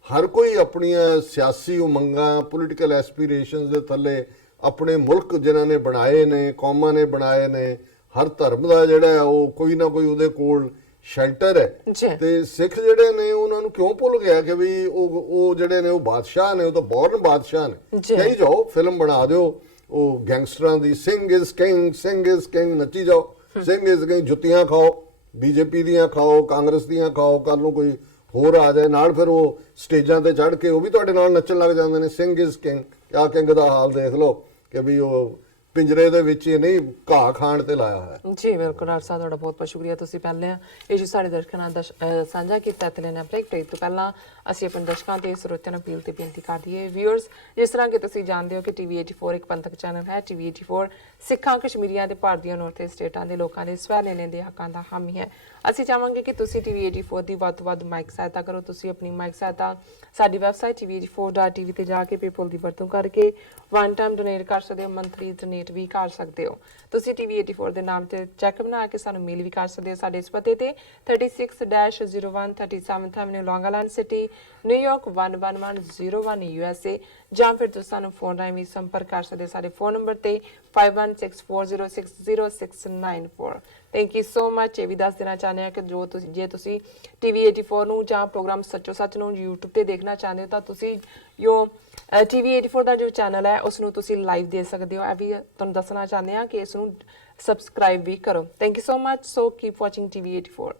ਹਰ ਕੋਈ ਆਪਣੀਆਂ ਸਿਆਸੀ ਉਮੰਗਾਂ, ਪੋਲੀਟੀਕਲ ਐਸਪੀਰੇਸ਼ਨਸ ਦੇ ਥੱਲੇ ਆਪਣੇ ਮੁਲਕ ਜਿਨ੍ਹਾਂ ਨੇ ਬਣਾਏ ਨੇ, ਕੌਮਾਂ ਨੇ ਬਣਾਏ ਨੇ, ਹਰ ਧਰਮ ਦਾ ਜਿਹੜਾ ਉਹ ਕੋਈ ਨਾ ਕੋਈ ਉਹਦੇ ਕੋਲ ਸ਼ੈਲਟਰ ਹੈ। ਤੇ ਸਿੱਖ ਜਿਹੜੇ ਨੇ ਉਹਨਾਂ ਨੂੰ ਕਿਉਂ ਭੁੱਲ ਗਿਆ ਕਿ ਵੀ ਉਹ ਜਿਹੜੇ ਨੇ ਉਹ ਬਾਦਸ਼ਾਹ ਨੇ, ਉਹ ਤਾਂ ਬੌਰਨ ਬਾਦਸ਼ਾਹ ਨੇ। ਕਹੀ ਜਾਓ, ਫਿਲਮ ਬਣਾ ਦਿਓ ਉਹ ਗੈਂਗਸਟਰਾਂ ਦੀ, Singh is king, Singh is king, ਨੱਚੀ ਜਾਓ, ਸਿੰਘ ਇਜ਼ ਕਿੰਗ, ਜੁੱਤੀਆਂ ਖਾਓ, ਬੀਜੇਪੀ ਦੀਆਂ ਖਾਓ, ਕਾਂਗਰਸ ਦੀਆਂ ਖਾਓ, ਕੱਲ ਨੂੰ ਕੋਈ ਹੋਰ ਆ ਜਾਏ ਨਾਲ ਫਿਰ ਉਹ ਸਟੇਜਾਂ ਤੇ ਚੜ੍ਹ ਕੇ ਉਹ ਵੀ ਤੁਹਾਡੇ ਨਾਲ ਨੱਚਣ ਲੱਗ ਜਾਂਦੇ ਨੇ। ਸਿੰਘ ਇਜ਼ ਕਿੰਗ, ਕਿਆ ਕਿੰਗ ਦਾ ਹਾਲ ਦੇਖ ਲਓ ਕਿ ਵੀ ਉਹ ਪਿੰਜਰੇ ਦੇ ਵਿੱਚ ਇਹ ਨਹੀਂ ਘਾਹ ਖਾਣ ਤੇ ਲਾਇਆ ਹੋਇਆ। ਜੀ ਬਿਲਕੁਲ ਡਾਕਟਰ ਸਾਹਿਬ, ਤੁਹਾਡਾ ਬਹੁਤ ਬਹੁਤ ਸ਼ੁਕਰੀਆ। ਤੁਸੀਂ ਪਹਿਲਾਂ ਇਹ ਜੋ ਸਾਡੇ ਦਰਸ਼ਕਾਂ ਨਾਲ ਸਾਂਝਾ ਕੀਤਾ ਤੇ ਲੈਣਾ ਬ੍ਰੇਕ ਤੋਂ ਪਹਿਲਾਂ ਅਸੀਂ ਆਪਣੇ ਦਰਸ਼ਕਾਂ ਤੇ ਸਰੋਤਿਆਂ ਨੂੰ ਅਪੀਲ ਤੇ ਬੇਨਤੀ ਕਰ ਦਈਏ। ਵਿਊਅਰਸ, ਜਿਸ ਤਰ੍ਹਾਂ ਕਿ ਤੁਸੀਂ ਜਾਣਦੇ ਹੋ ਕਿ ਟੀਵੀ 84 ਇੱਕ ਪੰਥਕ ਚੈਨਲ ਹੈ। ਟੀਵੀ 84 ਸਿੱਖਾਂ, ਕਸ਼ਮੀਰੀਆਂ ਤੇ ਭਾਰਤੀਆਂ ਨੌਰਥ ਸਟੇਟਾਂ ਦੇ ਲੋਕਾਂ ਦੇ ਸਵੈ ਲੈਣੇ ਦੇ ਹੱਕਾਂ ਦਾ ਹਾਮੀ ਹੈ। ਅਸੀਂ ਚਾਹਾਂਗੇ ਕਿ ਤੁਸੀਂ ਟੀਵੀ 84 ਦੀ ਵੱਧ ਤੋਂ ਵੱਧ ਮਾਈਕ ਸਹਾਇਤਾ ਕਰੋ। ਤੁਸੀਂ ਆਪਣੀ ਮਾਈਕ ਸਹਾਇਤਾ ਸਾਡੀ ਵੈਬਸਾਈਟ tv84.tv ਤੇ ਜਾ ਕੇ ਪੇਪਲ ਦੀ ਵਰਤੋਂ ਕਰਕੇ ਵਨ ਟਾਈਮ ਡੋਨੇਟ ਕਰ ਸਕਦੇ ਹੋ, ਮੰਥਲੀ ਡੋਨੇਟ ਵੀ ਕਰ ਸਕਦੇ ਹੋ। ਤੁਸੀਂ ਟੀਵੀ 84 ਦੇ ਨਾਮ ਤੇ ਚੈੱਕ ਬਣਾ ਕੇ ਸਾਨੂੰ ਮੇਲ ਵੀ ਕਰ ਸਕਦੇ ਹੋ ਸਾਡੇ ਇਸ ਪਤੇ ਤੇ 36-01 37th Avenue, Long Island City, New York 11101 USA, ਜਾਂ ਫਿਰ ਤੁਸੀਂ ਸਾਨੂੰ ਫੋਨ ਰਾਹੀਂ ਵੀ ਸੰਪਰਕ ਕਰ ਸਕਦੇ ਹੋ ਸਾਡੇ ਫੋਨ ਨੰਬਰ ਤੇ 5164060694। Thank you so much. ਇਹ ਵੀ ਦੱਸ ਦੇਣਾ ਚਾਹੁੰਦੇ ਹਾਂ ਕਿ ਜੇ ਤੁਸੀਂ ਟੀਵੀ 84 ਨੂੰ ਜਾਂ ਪ੍ਰੋਗਰਾਮ ਸੱਚੋ ਸੱਚ ਨੂੰ YouTube ਤੇ ਦੇਖਣਾ ਚਾਹੁੰਦੇ ਹੋ ਤਾਂ ਤੁਸੀਂ ਟੀਵੀ 84 ਦਾ ਜੋ ਚੈਨਲ ਹੈ ਉਸ ਨੂੰ ਤੁਸੀਂ ਲਾਈਵ ਦੇ ਸਕਦੇ ਹੋ। ਇਹ ਵੀ ਤੁਹਾਨੂੰ ਦੱਸਣਾ ਚਾਹੁੰਦੇ ਹਾਂ ਕਿ ਇਸ ਨੂੰ ਸਬਸਕ੍ਰਾਈਬ ਵੀ ਕਰੋ। Thank you so much. So keep watching TV 84।